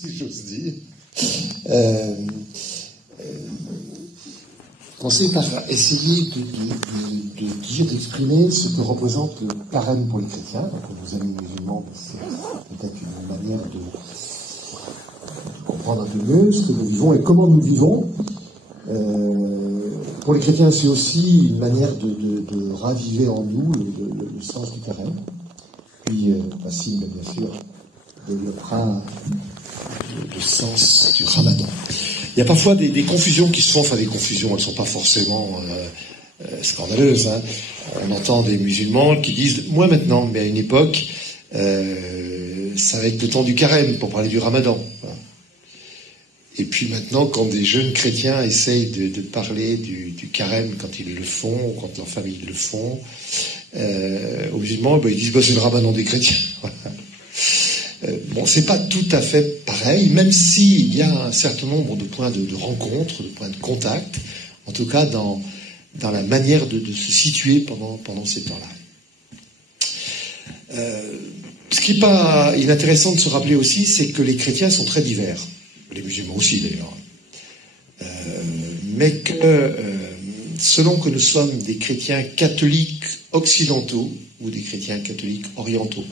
si j'ose dire. Commencer par essayer de dire, d'exprimer ce que représente le carême pour les chrétiens. Donc, vous avez musulmans, c'est peut-être une manière de comprendre un peu mieux ce que nous vivons et comment nous vivons. Pour les chrétiens, c'est aussi une manière de raviver en nous le sens du carême. Puis, Wassim, bien sûr, développera le sens du ramadan. Il y a parfois des confusions qui se font, enfin des confusions, elles ne sont pas forcément scandaleuses. Hein. On entend des musulmans qui disent « moi maintenant », mais à une époque, ça va être le temps du carême pour parler du ramadan. Et puis maintenant, quand des jeunes chrétiens essayent de parler du carême quand ils le font, ou quand leurs familles le font, aux musulmans, ils disent c'est le ramadan des chrétiens. Bon, c'est pas tout à fait pareil, même s'il y a un certain nombre de points de rencontre, de points de contact, en tout cas dans la manière de se situer pendant ces temps-là. Ce qui n'est pas inintéressant de se rappeler aussi, c'est que les chrétiens sont très divers, les musulmans aussi d'ailleurs, mais que selon que nous sommes des chrétiens catholiques occidentaux ou des chrétiens catholiques orientaux,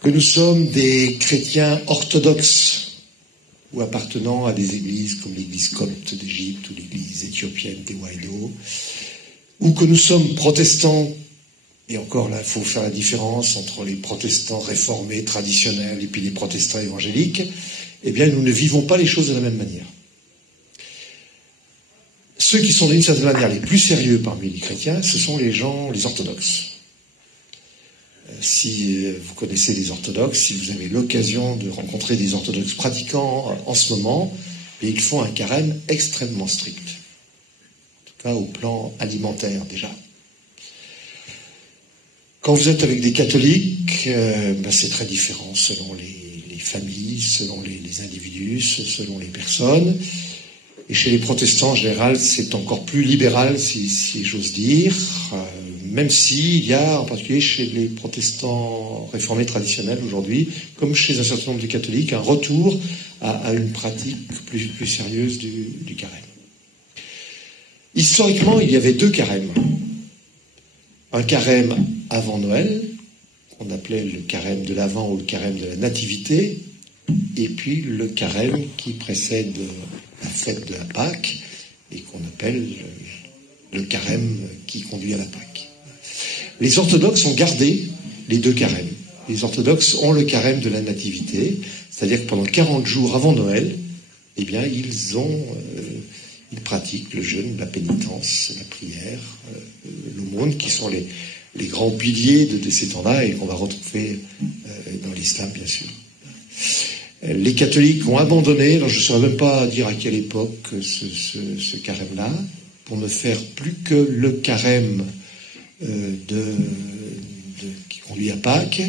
que nous sommes des chrétiens orthodoxes ou appartenant à des églises comme l'église copte d'Égypte ou l'église éthiopienne des Waïdo, ou que nous sommes protestants, et encore là, il faut faire la différence entre les protestants réformés, traditionnels, et puis les protestants évangéliques, eh bien, nous ne vivons pas les choses de la même manière. Ceux qui sont d'une certaine manière les plus sérieux parmi les chrétiens, ce sont les orthodoxes. Si vous connaissez les orthodoxes, si vous avez l'occasion de rencontrer des orthodoxes pratiquants en ce moment, ils font un carême extrêmement strict. En tout cas, au plan alimentaire déjà. Quand vous êtes avec des catholiques, c'est très différent selon les familles, selon les individus, selon les personnes. Et chez les protestants, en général, c'est encore plus libéral, si j'ose dire, même s'il y a, en particulier chez les protestants réformés traditionnels aujourd'hui, comme chez un certain nombre de catholiques, un retour à une pratique plus sérieuse du carême. Historiquement, il y avait deux carèmes. Un carême avant Noël, qu'on appelait le carême de l'Avent ou le carême de la Nativité, et puis le carême qui précède la fête de la Pâque, et qu'on appelle le carême qui conduit à la Pâque. Les orthodoxes ont gardé les deux carèmes. Les orthodoxes ont le carême de la Nativité, c'est-à-dire que pendant 40 jours avant Noël, eh bien, ils pratiquent le jeûne, la pénitence, la prière, l'aumône, qui sont les grands piliers de ces temps-là et qu'on va retrouver dans l'islam, bien sûr. Les catholiques ont abandonné, alors je ne saurais même pas dire à quelle époque ce carême-là, pour ne faire plus que le carême qui conduit à Pâques,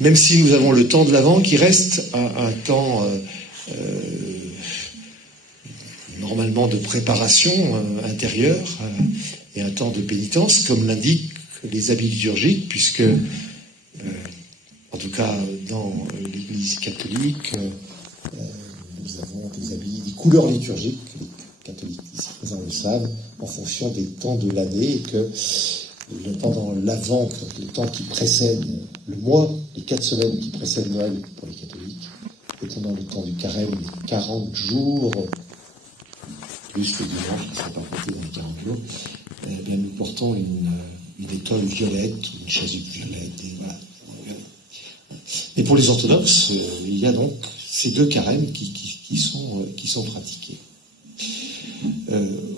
même si nous avons le temps de l'Avent qui reste un temps normalement de préparation intérieure et un temps de pénitence, comme l'indiquent les habits liturgiques, puisque en tout cas dans l'Église catholique, nous avons des couleurs liturgiques, les catholiques ici présents le savent, en fonction des temps de l'année, et que pendant l'Avent, le temps qui précède le mois, les 4 semaines qui précèdent Noël pour les catholiques, et pendant le temps du carême, les 40 jours, plus les dimanches qui ne sont pas comptés dans les 40 jours, eh bien, nous portons une étole violette, une chasuble violette, et voilà. Et pour les orthodoxes, il y a donc ces deux carèmes qui sont pratiqués.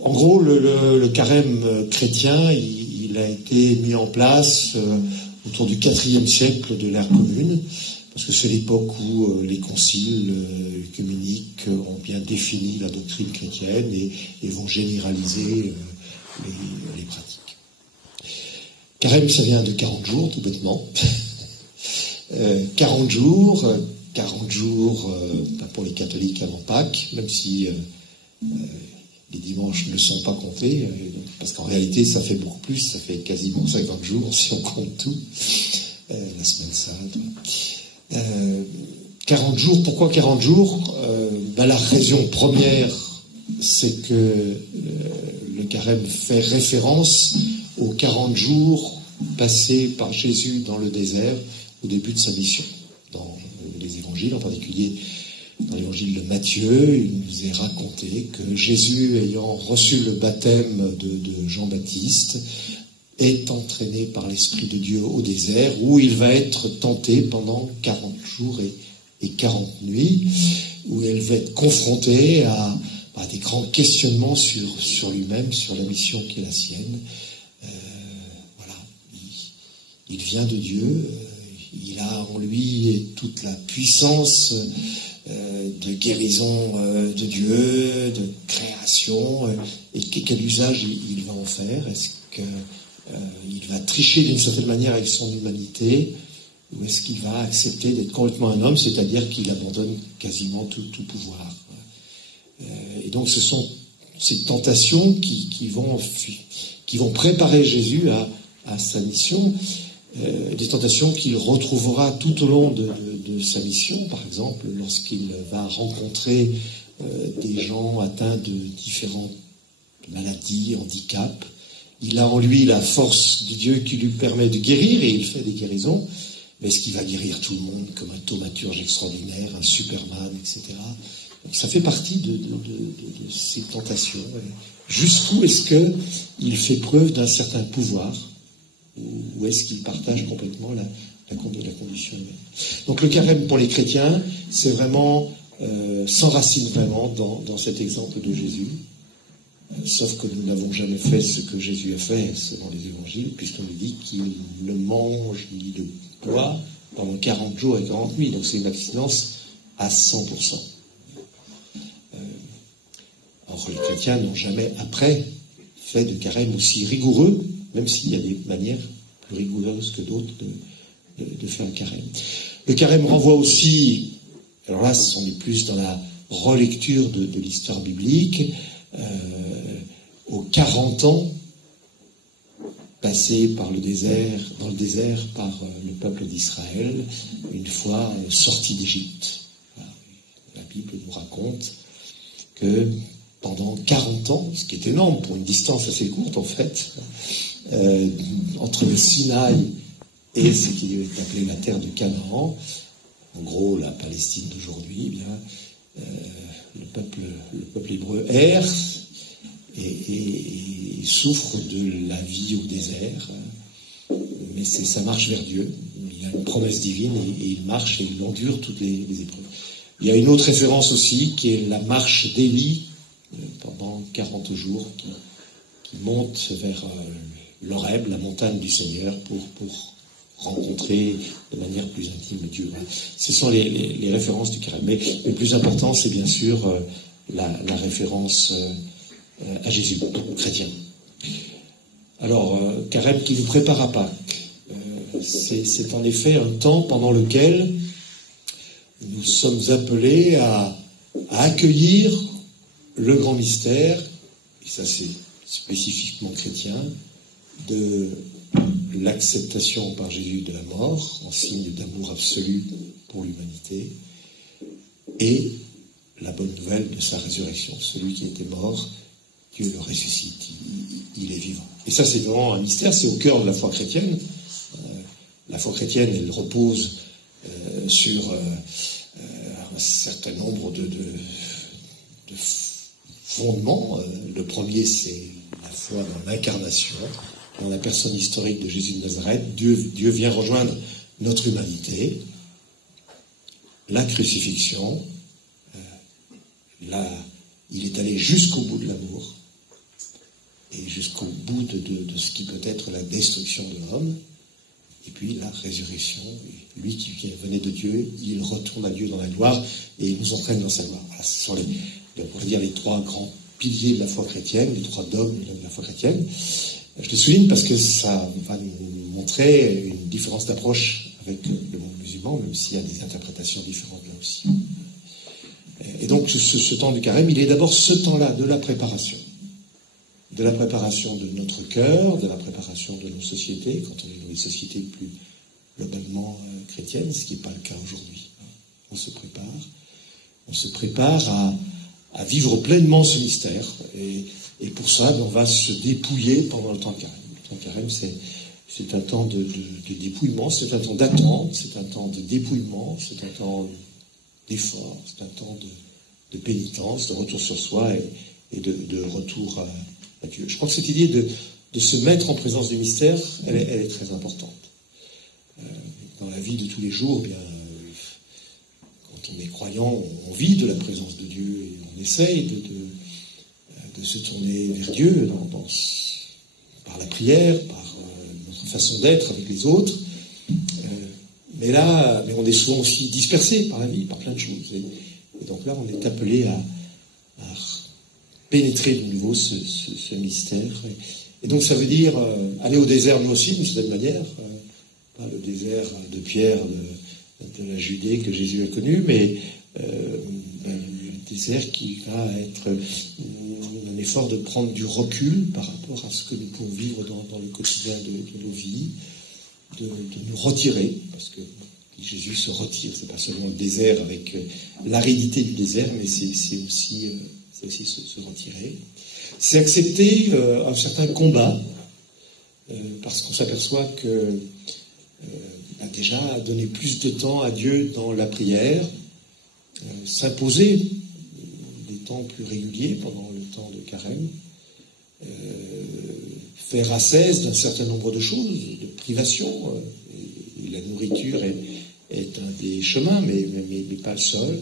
En gros, le carême chrétien, il a été mis en place autour du IVe siècle de l'ère commune, parce que c'est l'époque où les conciles œcuméniques ont bien défini la doctrine chrétienne et vont généraliser les pratiques. Carême, ça vient de 40 jours, tout bêtement. 40 jours pour les catholiques avant Pâques, même si les dimanches ne sont pas comptés, parce qu'en réalité ça fait beaucoup plus, ça fait quasiment 50 jours si on compte tout, la semaine sainte. 40 jours, pourquoi 40 jours? La raison première, c'est que le carême fait référence aux 40 jours passés par Jésus dans le désert au début de sa mission. Dans les évangiles, en particulier dans l'évangile de Matthieu, il nous est raconté que Jésus, ayant reçu le baptême de Jean-Baptiste, est entraîné par l'Esprit de Dieu au désert, où il va être tenté pendant 40 jours et 40 nuits, où il va être confronté à des grands questionnements sur lui-même, sur la mission qui est la sienne. Voilà, il vient de Dieu, il a en lui toute la puissance de guérison de Dieu, de création, et quel usage il va en faire? Est-ce qu'il va tricher d'une certaine manière avec son humanité, ou est-ce qu'il va accepter d'être complètement un homme, c'est-à-dire qu'il abandonne quasiment tout pouvoir? Et donc ce sont ces tentations qui vont préparer Jésus à sa mission, des tentations qu'il retrouvera tout au long de sa mission, par exemple lorsqu'il va rencontrer des gens atteints de différentes maladies, handicaps. Il a en lui la force de Dieu qui lui permet de guérir, et il fait des guérisons. Mais est-ce qu'il va guérir tout le monde comme un thaumaturge extraordinaire, un Superman, etc. Donc ça fait partie de ces tentations. Jusqu'où est-ce qu'il fait preuve d'un certain pouvoir, ou est-ce qu'il partage complètement la condition humaine? Donc le carême pour les chrétiens, c'est vraiment, s'enracine vraiment dans cet exemple de Jésus. Sauf que nous n'avons jamais fait ce que Jésus a fait selon les évangiles, puisqu'on nous dit qu'il ne mange ni ne boit pendant 40 jours et 40 nuits. Donc c'est une abstinence à 100%. Or les chrétiens n'ont jamais après fait de carême aussi rigoureux, même s'il y a des manières plus rigoureuses que d'autres de faire le carême. Le carême renvoie aussi, alors là on est plus dans la relecture de l'histoire biblique, aux 40 ans passés dans le désert par le peuple d'Israël, une fois sorti d'Égypte. La Bible nous raconte que pendant 40 ans, ce qui est énorme pour une distance assez courte en fait, entre le Sinaï et ce qui est appelé la terre de Canaan, en gros la Palestine d'aujourd'hui, eh bien, le peuple hébreu erre et souffre de la vie au désert, mais ça marche vers Dieu. Il y a une promesse divine et il marche et il endure toutes les épreuves. Il y a une autre référence aussi qui est la marche d'Élie pendant 40 jours qui monte vers l'Horeb, la montagne du Seigneur, pour rencontrer de manière plus intime Dieu. Ce sont les références du carême. Mais le plus important, c'est bien sûr la référence à Jésus, chrétien. Alors, carême qui nous prépare à Pâques. C'est en effet un temps pendant lequel nous sommes appelés à accueillir le grand mystère, et ça c'est spécifiquement chrétien, de l'acceptation par Jésus de la mort, en signe d'amour absolu pour l'humanité, et la bonne nouvelle de sa résurrection. Celui qui était mort, Dieu le ressuscite, il est vivant. Et ça c'est vraiment un mystère, c'est au cœur de la foi chrétienne. La foi chrétienne, elle repose sur un certain nombre de fondements. Le premier, c'est la foi dans l'incarnation, dans la personne historique de Jésus de Nazareth. Dieu vient rejoindre notre humanité. La crucifixion, là, il est allé jusqu'au bout de l'amour et jusqu'au bout de ce qui peut être la destruction de l'homme. Et puis la résurrection, lui qui venait de Dieu, il retourne à Dieu dans la gloire et il nous entraîne dans sa gloire. Voilà, ce sont on pourrait dire les trois grands piliers de la foi chrétienne, les trois dogmes de la foi chrétienne. Je le souligne parce que ça va nous montrer une différence d'approche avec le monde musulman, même s'il y a des interprétations différentes là aussi. Et donc ce temps du carême, il est d'abord ce temps-là de la préparation. De la préparation de notre cœur, de la préparation de nos sociétés, quand on est dans des sociétés plus globalement chrétiennes, ce qui n'est pas le cas aujourd'hui. on se prépare. On se prépare à vivre pleinement ce mystère. Et pour ça, on va se dépouiller pendant le temps de carême. Le temps de carême, c'est un temps de dépouillement, c'est un temps d'attente, c'est un temps de dépouillement, c'est un temps d'effort, c'est un temps de pénitence, de retour sur soi et de retour à Dieu. Je crois que cette idée de se mettre en présence du mystère, elle est très importante. Dans la vie de tous les jours, eh bien, quand on est croyant, on vit de la présence de Dieu et on essaye de se tourner vers Dieu par la prière, par notre façon d'être avec les autres. Mais on est souvent aussi dispersé par la vie, par plein de choses. Et donc là, on est appelé à pénétrer de nouveau ce mystère. Et donc ça veut dire aller au désert, nous aussi, d'une certaine manière. Pas le désert de Pierre de la Judée que Jésus a connu, mais le désert qui va être un effort de prendre du recul par rapport à ce que nous pouvons vivre dans le quotidien de nos vies, de nous retirer, parce que Jésus se retire, c'est pas seulement le désert avec l'aridité du désert, mais c'est aussi se retirer. C'est accepter un certain combat, parce qu'on s'aperçoit que déjà donner plus de temps à Dieu dans la prière, s'imposer des temps plus réguliers pendant le temps de carême, faire ascèse d'un certain nombre de choses, de privations, et la nourriture est un des chemins, mais pas le seul.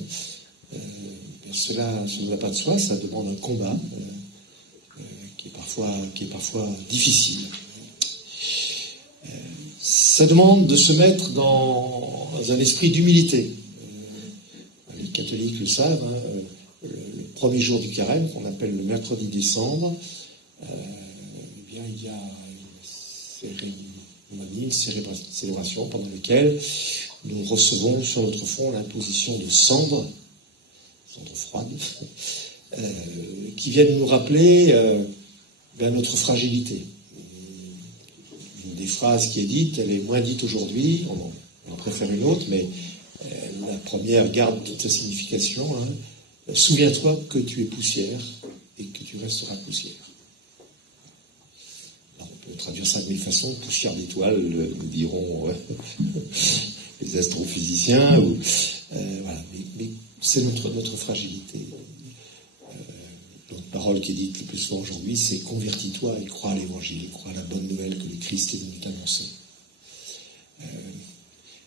Cela ne va pas de soi, ça demande un combat qui est parfois difficile. Ça demande de se mettre dans un esprit d'humilité. Les catholiques le savent, le premier jour du carême, qu'on appelle le mercredi des cendres, il y a une célébration pendant laquelle nous recevons sur notre front l'imposition de cendres froides, qui viennent nous rappeler notre fragilité. Une des phrases qui est dite, elle est moins dite aujourd'hui, on en préfère une autre, mais la première garde toute sa signification. Souviens-toi que tu es poussière et que tu resteras poussière. Alors, on peut traduire ça de mille façons, poussière d'étoiles, nous diront les astrophysiciens, voilà. Mais c'est notre fragilité. L'autre parole qui est dite le plus souvent aujourd'hui, c'est « Convertis-toi et crois à l'évangile, crois à la bonne nouvelle que le Christ est venu t'annoncer ».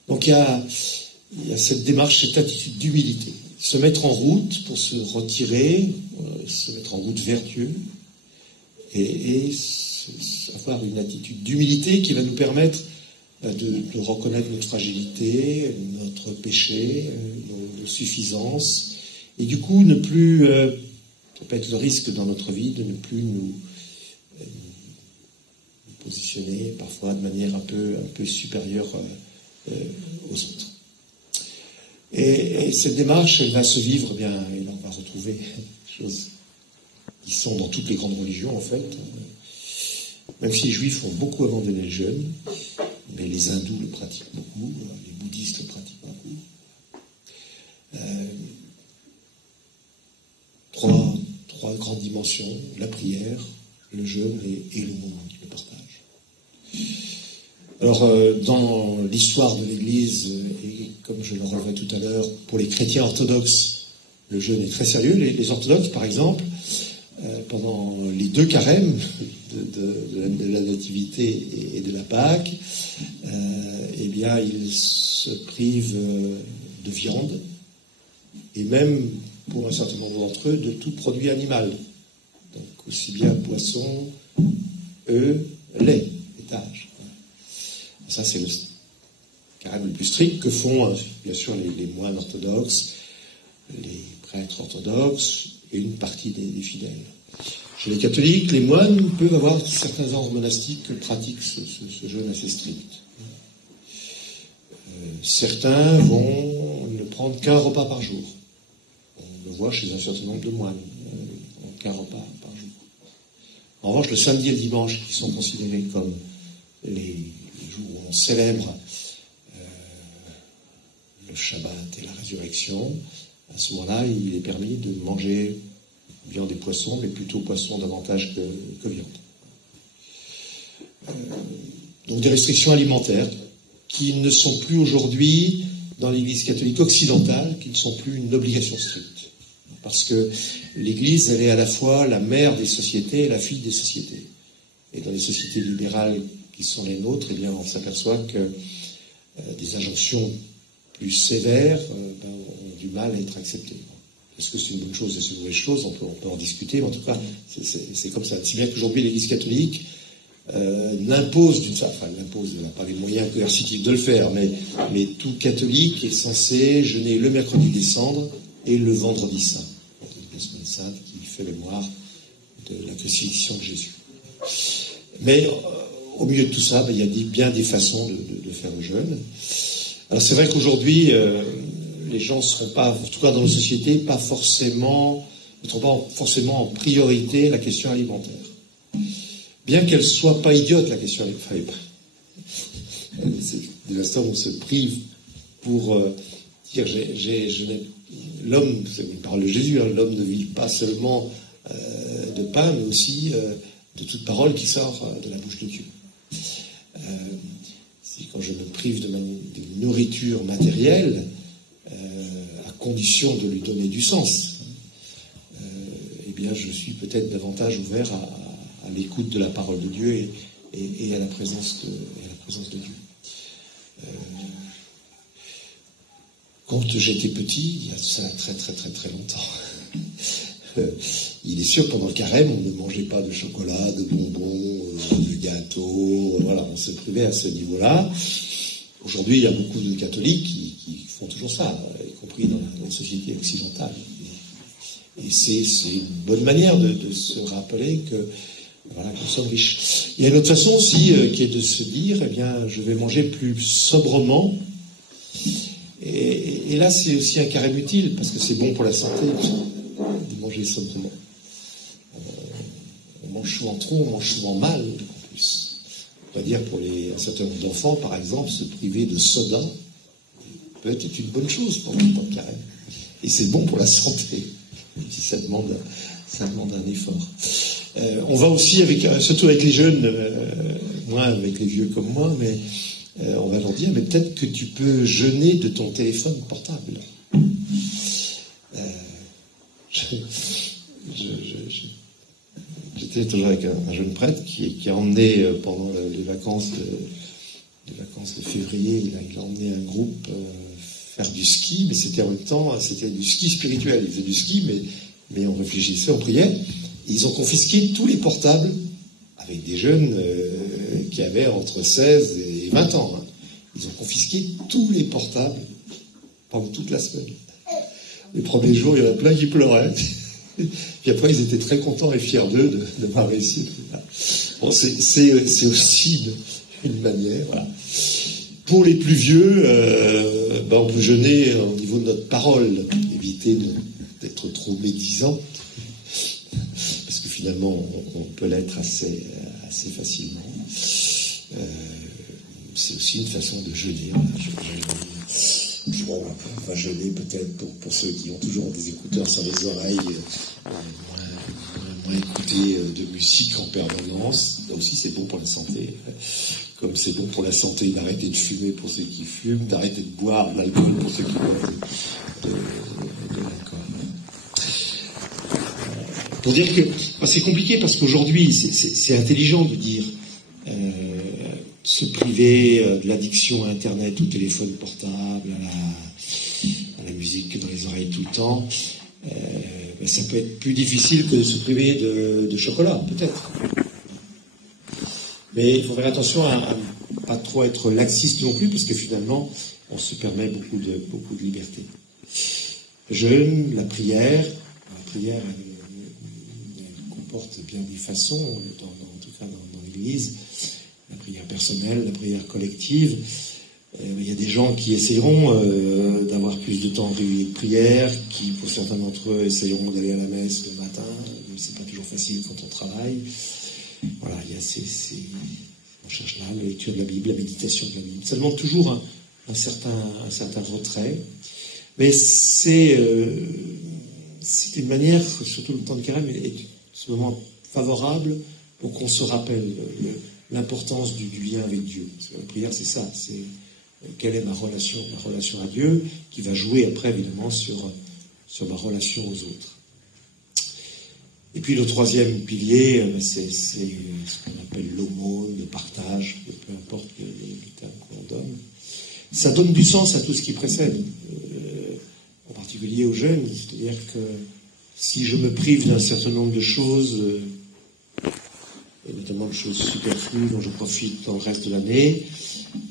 Donc il y a cette démarche, cette attitude d'humilité. Se mettre en route pour se retirer, se mettre en route vers Dieu, et avoir une attitude d'humilité qui va nous permettre de reconnaître notre fragilité, notre péché, nos suffisances, et du coup ne plus, ça peut être le risque dans notre vie de ne plus nous positionner parfois de manière un peu supérieure aux autres. Et cette démarche, elle va se vivre bien, et là on va retrouver des choses qui sont dans toutes les grandes religions en fait, même si les juifs ont beaucoup abandonné le jeûne, mais les hindous le pratiquent beaucoup, les bouddhistes le pratiquent beaucoup. Trois grandes dimensions, la prière, le jeûne et le moment, le partage. Alors, dans l'histoire de l'Église, et comme je le relevais tout à l'heure, pour les chrétiens orthodoxes, le jeûne est très sérieux. Les orthodoxes, par exemple, pendant les 2 carèmes de la Nativité et de la Pâque, eh bien, ils se privent de viande, et même, pour un certain nombre d'entre eux, de tout produit animal. Donc, aussi bien poisson, œufs, lait, laitage. Ça, c'est le carême le plus strict que font, bien sûr, les moines orthodoxes, les prêtres orthodoxes et une partie des fidèles. Chez les catholiques, les moines peuvent avoir certains ordres monastiques qui pratiquent ce jeûne assez strict. Certains vont ne prendre qu'un repas par jour. On le voit chez un certain nombre de moines, qu'un repas par jour. En revanche, le samedi et le dimanche, qui sont considérés comme les jours où on célèbre le le Shabbat et la résurrection, à ce moment-là, il est permis de manger viande et poissons, mais plutôt poissons davantage que viande. Donc des restrictions alimentaires qui ne sont plus aujourd'hui, dans l'Église catholique occidentale, qui ne sont plus une obligation stricte. Parce que l'Église, elle est à la fois la mère des sociétés et la fille des sociétés. Et dans les sociétés libérales qui sont les nôtres, eh bien, on s'aperçoit que des injonctions plus sévères ont du mal à être acceptées. Est-ce que c'est une bonne chose, est-ce que c'est une mauvaise chose, on peut en discuter, mais en tout cas, c'est comme ça. Si bien qu'aujourd'hui, l'Église catholique n'impose d'une façon, enfin, n'impose, elle n'a pas les moyens coercitifs de le faire, mais tout catholique est censé jeûner le mercredi des cendres et le vendredi saint, la semaine sainte qui fait mémoire de la crucifixion de Jésus. Mais au milieu de tout ça, il y a bien des façons de faire le jeûne. Alors c'est vrai qu'aujourd'hui, les gens ne seront pas, en tout cas dans nos sociétés, ne mettront pas forcément en priorité la question alimentaire. Bien qu'elle ne soit pas idiote, la question alimentaire. C'est des instants où on se prive pour dire l'homme, c'est une parole de Jésus, hein, l'homme ne vit pas seulement de pain, mais aussi de toute parole qui sort de la bouche de Dieu. Quand je me prive de nourriture matérielle, à condition de lui donner du sens, eh bien je suis peut-être davantage ouvert à l'écoute de la parole de Dieu et à la présence de Dieu. Quand j'étais petit, il y a ça très très très très longtemps, il est sûr que pendant le carême, on ne mangeait pas de chocolat, de bonbons, de gâteaux, voilà, on se privait à ce niveau-là. Aujourd'hui, il y a beaucoup de catholiques qui font toujours ça, y compris dans la société occidentale. Et c'est une bonne manière de se rappeler que voilà, nous sommes riches. Il y a une autre façon aussi qui est de se dire, eh bien, je vais manger plus sobrement. Et là, c'est aussi un carême utile, parce que c'est bon pour la santé de manger sobrement. On mange souvent trop, on mange souvent mal, en plus. On va dire pour un certain nombre d'enfants, par exemple, se priver de soda peut être une bonne chose pendant le temps de carême. Et c'est bon pour la santé, même si ça demande un effort. On va aussi, surtout avec les jeunes, moins avec les vieux comme moi, mais on va leur dire, mais peut-être que tu peux jeûner de ton téléphone portable. J'étais toujours avec un jeune prêtre qui a emmené pendant les vacances de février, il a emmené un groupe faire du ski, mais c'était en même temps, c'était du ski spirituel. Ils faisaient du ski, mais on réfléchissait, on priait. Et ils ont confisqué tous les portables avec des jeunes qui avaient entre 16 et 20 ans. Hein. Ils ont confisqué tous les portables pendant toute la semaine. Les premiers jours, il y en a plein qui pleuraient. Puis après, ils étaient très contents et fiers d'eux de m'avoir réussi. Bon, c'est aussi une manière. Voilà. Pour les plus vieux, on peut jeûner au niveau de notre parole, éviter d'être trop médisant, parce que finalement, on peut l'être assez facilement. C'est aussi une façon de jeûner. On va jeûner peut-être pour ceux qui ont toujours des écouteurs sur les oreilles, moins écouter de musique en permanence. Là aussi, c'est bon pour la santé. Comme c'est bon pour la santé d'arrêter de fumer pour ceux qui fument, d'arrêter de boire de l'alcool pour ceux qui boivent de l'alcool. Pour dire que c'est compliqué parce qu'aujourd'hui, c'est intelligent de dire se priver de l'addiction à Internet, au téléphone portable, à la musique dans les oreilles tout le temps. Ça peut être plus difficile que de se priver de chocolat, peut-être. Mais il faut faire attention à ne pas trop être laxiste non plus, parce que finalement, on se permet beaucoup de liberté. Le jeûne, la prière elle comporte bien des façons, en tout cas dans l'Église. La prière personnelle, la prière collective. Il y a des gens qui essaieront d'avoir plus de temps régulier de prière, qui, pour certains d'entre eux, essayeront d'aller à la messe le matin. C'est pas toujours facile quand on travaille. Voilà, il y a on cherche là la lecture de la Bible, la méditation de la Bible. Ça demande toujours un certain retrait. Mais c'est une manière, surtout le temps de carême, est ce moment favorable pour qu'on se rappelle l'importance du lien avec Dieu. Parce que la prière, c'est ça, c'est quelle est ma relation à Dieu, qui va jouer après, évidemment, sur ma relation aux autres. Et puis le troisième pilier, c'est ce qu'on appelle l'aumône, le partage, peu importe le terme qu'on donne. Ça donne du sens à tout ce qui précède, en particulier aux jeunes. C'est-à-dire que si je me prive d'un certain nombre de choses, notamment de choses superflues dont je profite dans le reste de l'année,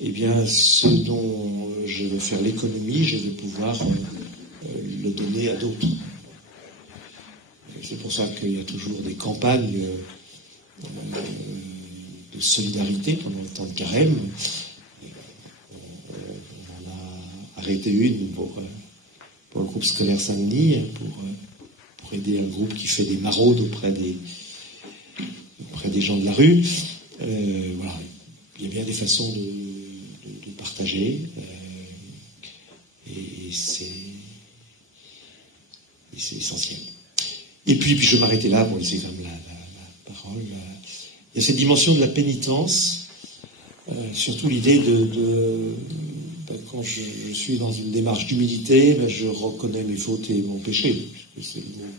eh bien, ce dont je vais faire l'économie, je vais pouvoir le donner à d'autres. C'est pour ça qu'il y a toujours des campagnes de solidarité pendant le temps de carême. On en a arrêté une pour le groupe scolaire Saint-Denis, pour aider un groupe qui fait des maraudes auprès des gens de la rue. Voilà. Il y a bien des façons de partager, et c'est essentiel. Et puis je vais m'arrêter là pour laisser quand même la parole. Il y a cette dimension de la pénitence, surtout l'idée quand je suis dans une démarche d'humilité, je reconnais mes fautes et mon péché, puisque c'est le mot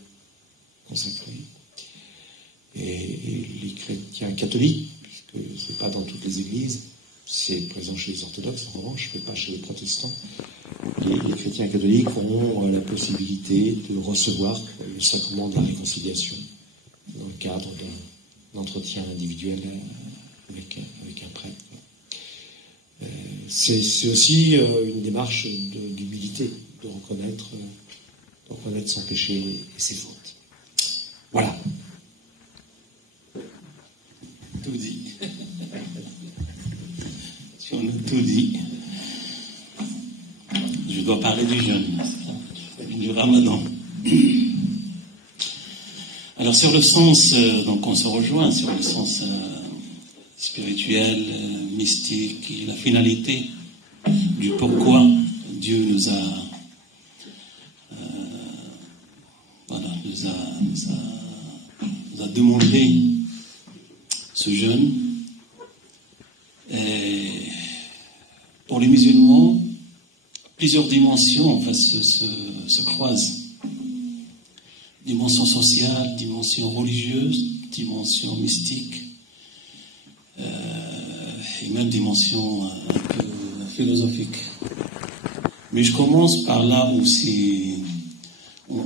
consacré. Et les chrétiens catholiques, puisque c'est pas dans toutes les églises, c'est présent chez les orthodoxes, en revanche, mais pas chez les protestants. Les chrétiens catholiques ont la possibilité de recevoir le sacrement de la réconciliation dans le cadre d'un entretien individuel avec un prêtre. C'est aussi une démarche d'humilité, de reconnaître son péché et ses fautes. Voilà. Tout dit. Si on a tout dit, je dois parler du jeûne, du Ramadan. Alors sur le sens, donc on se rejoint sur le sens spirituel, mystique et la finalité du pourquoi Dieu nous a demandé ce jeûne. Et pour les musulmans, plusieurs dimensions se croisent. Dimension sociale, dimension religieuse, dimension mystique, et même dimension un peu philosophique. Mais je commence par là où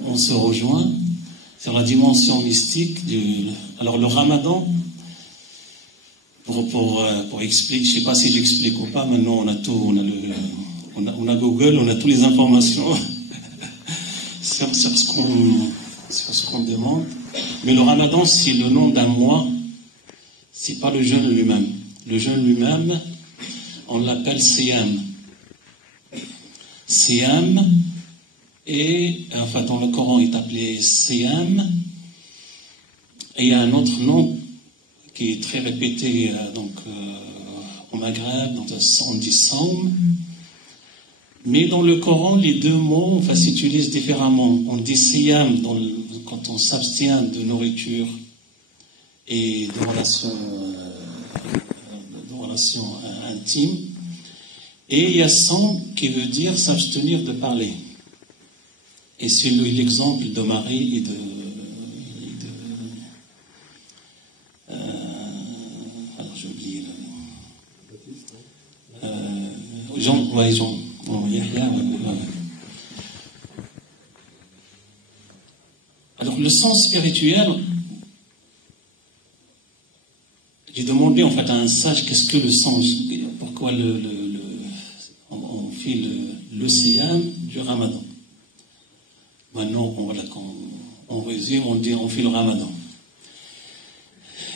on se rejoint, sur la dimension mystique. Alors le Ramadan, pour expliquer, je ne sais pas si j'explique ou pas, maintenant on a tout, on a Google, on a toutes les informations sur ce qu'on demande. Mais le Ramadan, c'est le nom d'un mois, c'est pas le jeûne lui-même. Le jeûne lui-même, on l'appelle Siyam. Siyam, et enfin dans le Coran il est appelé Siyam, et il y a un autre nom qui est très répété au Maghreb, on dit Saum. Mais dans le Coran, les deux mots s'utilisent différemment. On dit Siyam quand on s'abstient de nourriture et de relations intimes. Et il y a Saum qui veut dire s'abstenir de parler. Et c'est l'exemple de Marie et de alors j'ai oublié Jean, ouais, Jean. Alors le sens spirituel, j'ai demandé en fait à un sage qu'est-ce que le sens, pourquoi on fait le Siyam du Ramadan. Maintenant, on résume, on fait le Ramadan.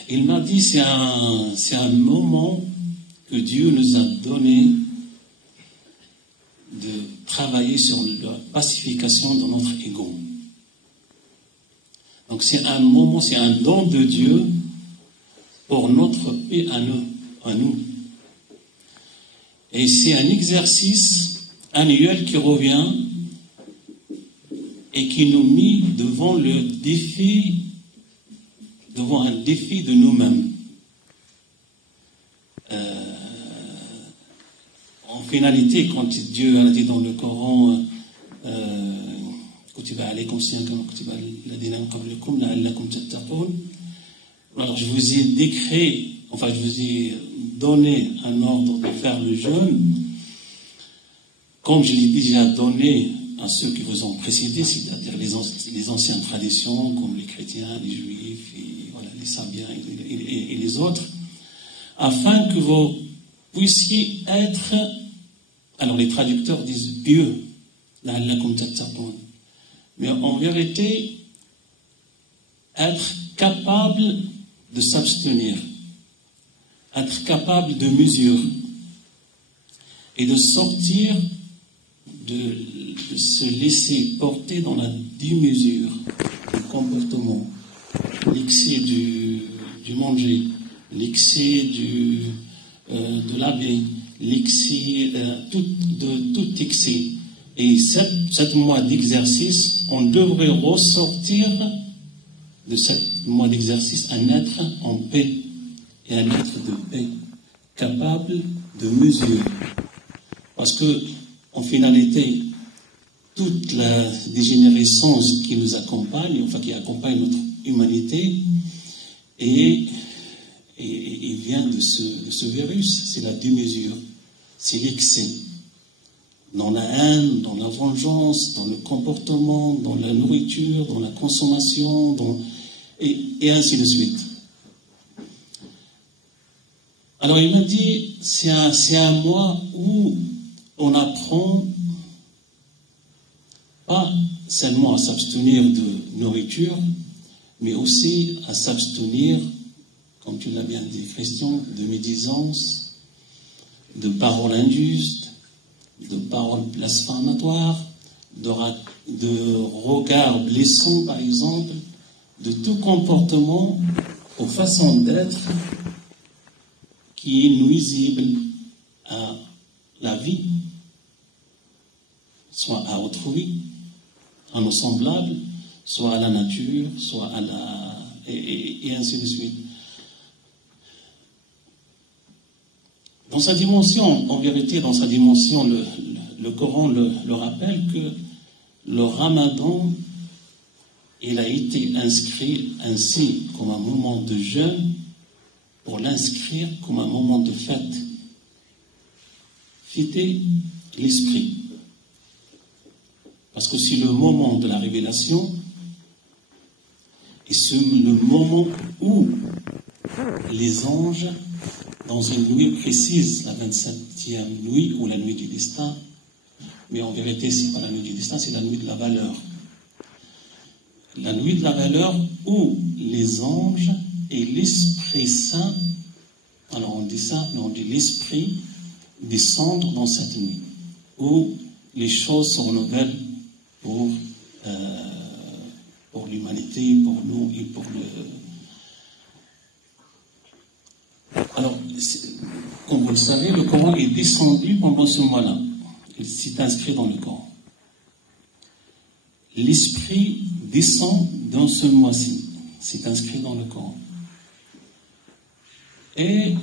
Il m'a dit c'est un moment que Dieu nous a donné de travailler sur la pacification de notre ego. Donc c'est un moment, c'est un don de Dieu pour notre paix à nous. Et c'est un exercice annuel qui revient et qui nous met devant un défi de nous-mêmes. En finalité, quand Dieu a dit dans le Coran, alors je vous ai décrit, je vous ai donné un ordre de faire le jeûne, comme je l'ai déjà donné à ceux qui vous ont précédés, c'est-à-dire les anciennes traditions, comme les chrétiens, les juifs, et, voilà, les sabiens et les autres, afin que vous puissiez être, alors les traducteurs disent pieux, mais en vérité, être capable de s'abstenir, être capable de mesure et de sortir, de se laisser porter dans la démesure du comportement, l'excès du manger, l'excès de l'habiller, l'excès, tout excès. Et 7 mois d'exercice, on devrait ressortir de 7 mois d'exercice un être en paix et un être de paix, capable de mesure. Parce que, en finalité, toute la dégénérescence qui nous accompagne, qui accompagne notre humanité, et vient de ce virus, c'est la démesure, c'est l'excès. Dans la haine, dans la vengeance, dans le comportement, dans la nourriture, dans la consommation, et ainsi de suite. Alors il m'a dit, c'est un mois où on apprend pas seulement à s'abstenir de nourriture, mais aussi à s'abstenir, comme tu l'as bien dit Christian, de médisance, de paroles injustes, de paroles blasphématoires, de regards blessants par exemple, de tout comportement aux façons d'être qui est nuisible à la vie, soit à autrui, à nos semblables, soit à la nature, soit à et ainsi de suite. Dans sa dimension, en vérité, dans sa dimension, le Coran le rappelle que le Ramadan, il a été inscrit ainsi comme un moment de jeûne pour l'inscrire comme un moment de fête. Fêter l'esprit. Parce que c'est le moment de la révélation et c'est le moment où les anges, dans une nuit précise, la 27e nuit ou la nuit du destin, mais en vérité c'est pas la nuit du destin, c'est la nuit de la valeur. La nuit de la valeur où les anges et l'Esprit Saint, alors on dit ça, mais on dit l'Esprit, descendent dans cette nuit, où les choses se renouvellent pour l'humanité, pour nous et pour le... Alors, comme vous le savez, le Coran est descendu pendant ce mois-là. C'est inscrit dans le Coran. L'Esprit descend dans ce mois-ci. C'est inscrit dans le Coran. Et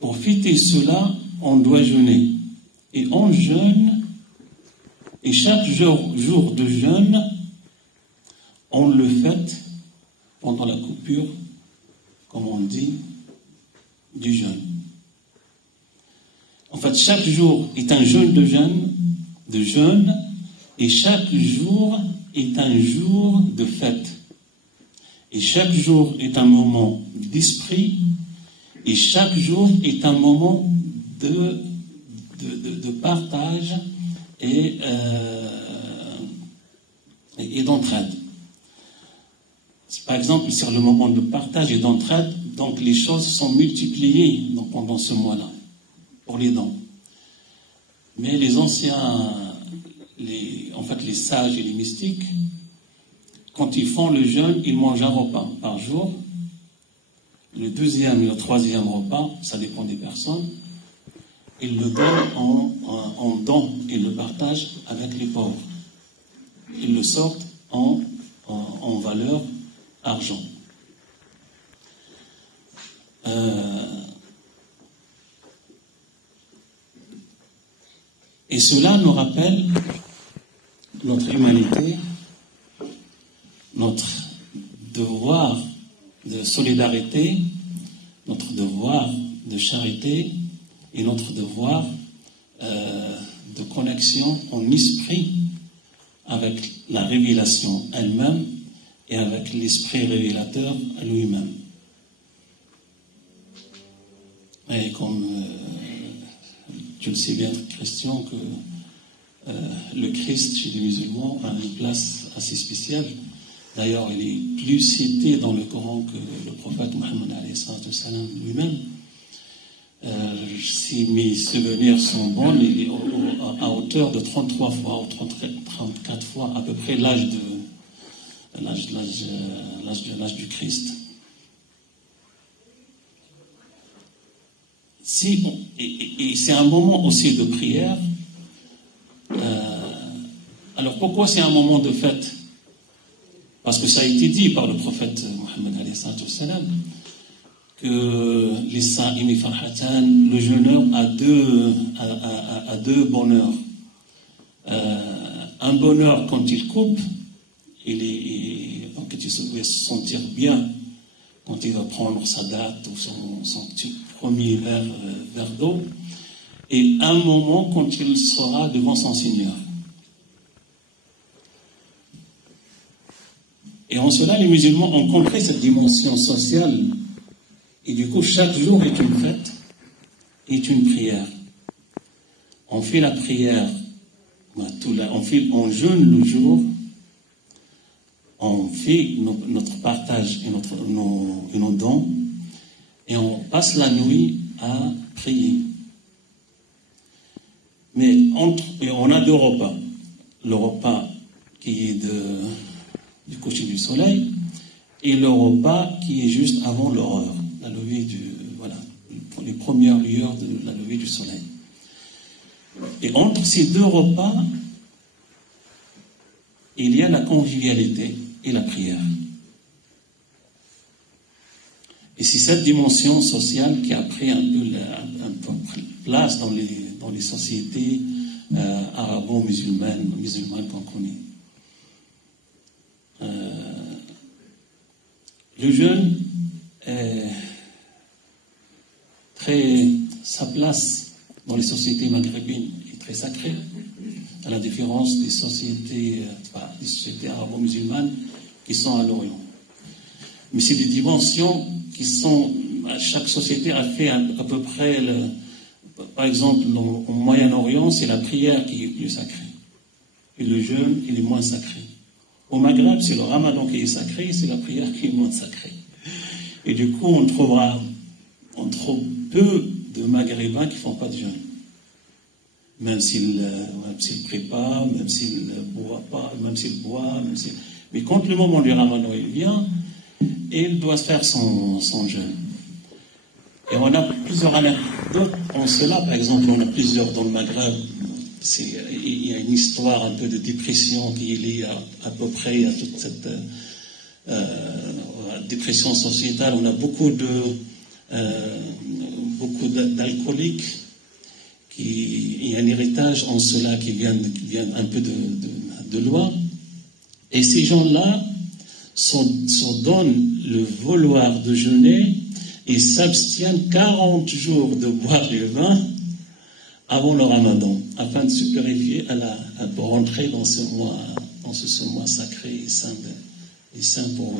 pour fêter cela, on doit jeûner. Et on jeûne, et chaque jour de jeûne, on le fête pendant la coupure, comme on dit, du jeûne. En fait, chaque jour est un jeûne de jeûne, et chaque jour est un jour de fête. Et chaque jour est un moment d'esprit, et chaque jour est un moment de partage et d'entraide. Par exemple, sur le moment de partage et d'entraide, donc les choses sont multipliées pendant ce mois-là, pour les dons. Mais les anciens, les sages et les mystiques, quand ils font le jeûne, ils mangent un repas par jour, le deuxième et le troisième repas, ça dépend des personnes, ils le donnent en don, ils le partagent avec les pauvres. Ils le sortent en valeur argent. Et cela nous rappelle notre humanité, notre devoir de solidarité, notre devoir de charité et notre devoir de connexion en esprit avec la révélation elle-même et avec l'esprit révélateur lui-même. Et comme tu le sais bien, Christian, que le Christ chez les musulmans a une place assez spéciale. D'ailleurs, il est plus cité dans le Coran que le prophète Mohammed lui-même. Si mes souvenirs sont bons, il est à hauteur de 33 fois ou 34 fois à peu près l'âge du Christ. Et c'est un moment aussi de prière. Alors pourquoi c'est un moment de fête? Parce que ça a été dit par le prophète Mohammed que les sa'imi farhatan, le jeûneur a deux bonheurs. Un bonheur quand il coupe, donc il va se sentir bien quand il va prendre sa date ou son petit premier verre d'eau, et un moment quand il sera devant son Seigneur. Et en cela, les musulmans ont compris cette dimension sociale. Et du coup, chaque jour est une fête, est une prière. On fait la prière, on jeûne le jour, on fait notre partage et nos dons, et on passe la nuit à prier. Mais on a deux repas. Le repas qui est du coucher du soleil, et le repas qui est juste avant l'aurore, la levée pour les premières lueurs de la levée du soleil. Et entre ces deux repas, il y a la convivialité et la prière. Et c'est cette dimension sociale qui a pris un peu place dans les sociétés arabo-musulmanes qu'on connaît. Le jeûne, sa place dans les sociétés maghrébines est très sacrée, à la différence des sociétés arabo-musulmanes qui sont à l'Orient. Mais c'est des dimensions qui sont, chaque société a fait à peu près, par exemple, au Moyen-Orient, c'est la prière qui est plus sacrée. Et le jeûne, il est moins sacré. Au Maghreb, c'est le Ramadan qui est sacré, c'est la prière qui est moins sacrée. Et du coup, on trouve peu de Maghrébins qui ne font pas de jeûne. Même s'ils préparent, même s'ils ne boivent pas, même s'ils boivent, mais quand le moment du Ramadan il vient, il doit faire son jeûne. Et on a plusieurs anecdotes en cela. Par exemple, on a plusieurs dans le Maghreb. Il y a une histoire un peu de dépression qui est liée à peu près à toute cette dépression sociétale. On a beaucoup d'alcooliques. Il y a un héritage en cela qui vient un peu de loin. Et ces gens-là se donnent le vouloir de jeûner et s'abstiennent 40 jours de boire du vin avant le Ramadan, afin de se purifier pour rentrer dans ce mois sacré et saint pour eux.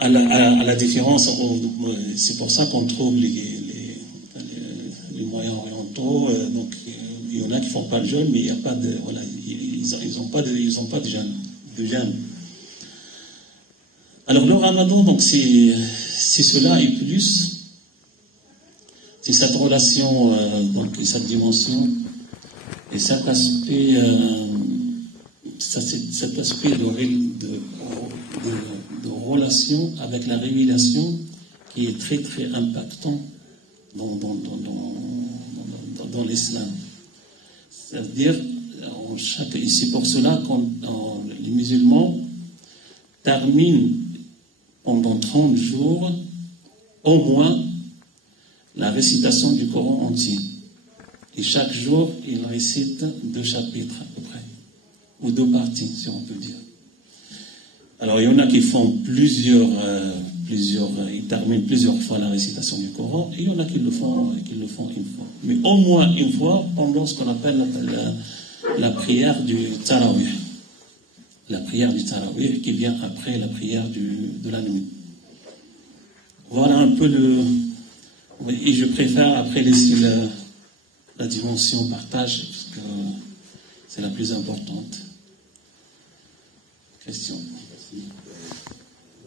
À la différence, c'est pour ça qu'on trouve les moyens orientaux, donc il y en a qui font pas de jeûne, mais il n'y a pas de ils n'ont pas de jeûne. Alors le Ramadan, donc c'est cela et plus. C'est cette relation, donc cette dimension, et cet aspect de relation avec la révélation qui est très très impactant dans l'islam. C'est-à-dire, c'est pour cela que les musulmans terminent pendant 30 jours au moins la récitation du Coran entier. Et chaque jour, ils récitent 2 chapitres à peu près, ou 2 parties, si on peut dire. Alors, il y en a qui font ils terminent plusieurs fois la récitation du Coran, et il y en a qui le font une fois. Mais au moins une fois, pendant ce qu'on appelle la prière du Tarawih. La prière du Tarawih qui vient après la prière de la nuit. Voilà un peu et je préfère après laisser la dimension partage, parce que c'est la plus importante. Question. Merci.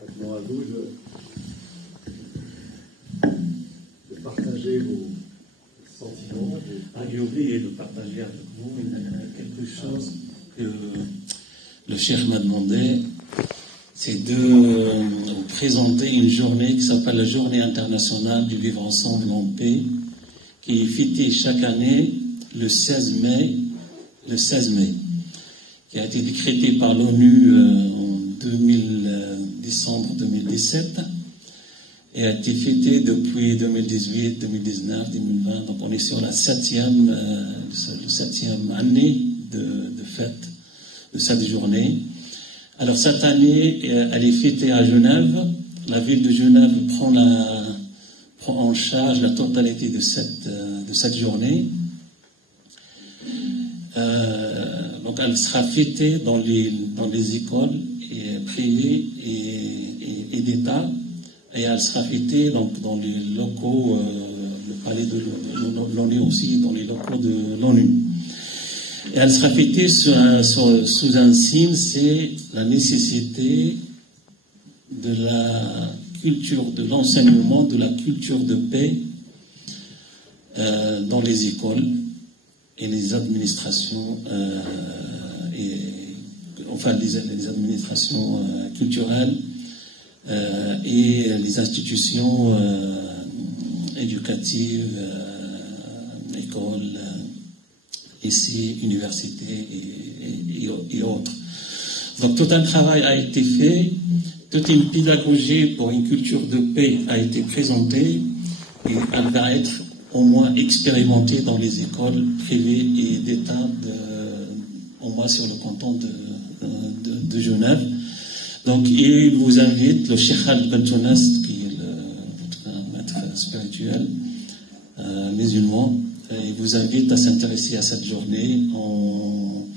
Maintenant à vous de partager vos sentiments. J'ai oublié de partager avec vous quelque chose que le cheikh m'a demandé, c'est de vous présenter une journée qui s'appelle la Journée internationale du vivre ensemble en paix, qui est fêtée chaque année le 16 mai, qui a été décrétée par l'ONU en décembre 2017 et a été fêtée depuis 2018, 2019, 2020. Donc on est sur la 7e année de fête de cette journée. Alors cette année, elle est fêtée à Genève. La ville de Genève prend en charge la totalité de cette journée. Donc elle sera fêtée dans les écoles privées et d'État, et elle sera fêtée donc dans les locaux, le palais de l'ONU aussi, dans les locaux de l'ONU. Et elle sera fêtée sous un signe, c'est la nécessité de la culture, de l'enseignement, de la culture de paix dans les écoles et les administrations, les administrations culturelles et les institutions éducatives, écoles, ici, universités et autres. Donc tout un travail a été fait, toute une pédagogie pour une culture de paix a été présentée, et elle va être au moins expérimentée dans les écoles privées et d'État, au moins sur le canton de Genève. Donc il vous invite, le Cheikh Al-Bentounas, qui est votre maître spirituel musulman, il vous invite à s'intéresser à cette journée en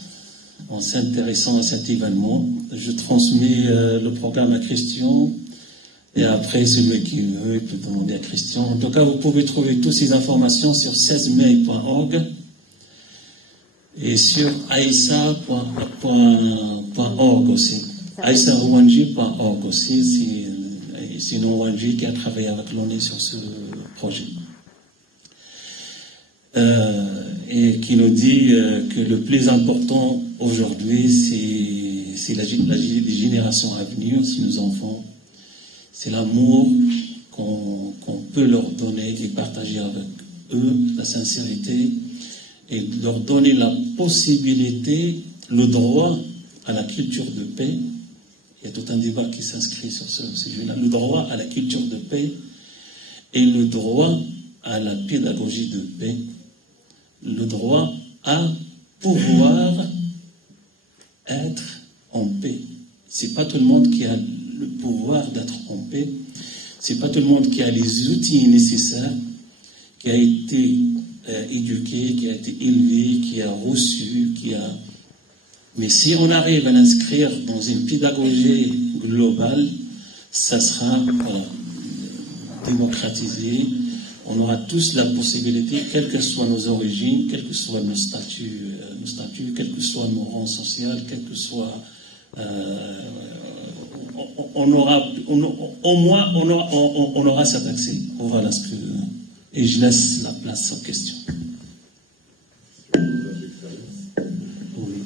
s'intéressant à cet événement. Je transmets le programme à Christian, et après, celui qui veut, il peut demander à Christian. En tout cas, vous pouvez trouver toutes ces informations sur 16mai.org et sur aïssa.org aussi. aïssarouanji.org aussi, c'est une ONG qui a travaillé avec l'ONU sur ce projet. Et qui nous dit que le plus important aujourd'hui, c'est les générations à venir, c'est nos enfants, c'est l'amour qu'on peut leur donner et partager avec eux, la sincérité, et leur donner la possibilité, le droit à la culture de paix. Il y a tout un débat qui s'inscrit sur ce sujet-là. Le droit à la culture de paix et le droit à la pédagogie de paix, le droit à pouvoir être en paix. C'est pas tout le monde qui a le pouvoir d'être en paix. C'est pas tout le monde qui a les outils nécessaires, qui a été éduqué, qui a été élevé, qui a reçu, Mais si on arrive à l'inscrire dans une pédagogie globale, ça sera démocratisé. On aura tous la possibilité, quelles que soient nos origines, quels que soient nos statuts, quels que soient nos rangs sociaux, quels que soient... on aura cet accès. Voilà ce que... Et je laisse la place aux questions. Oui,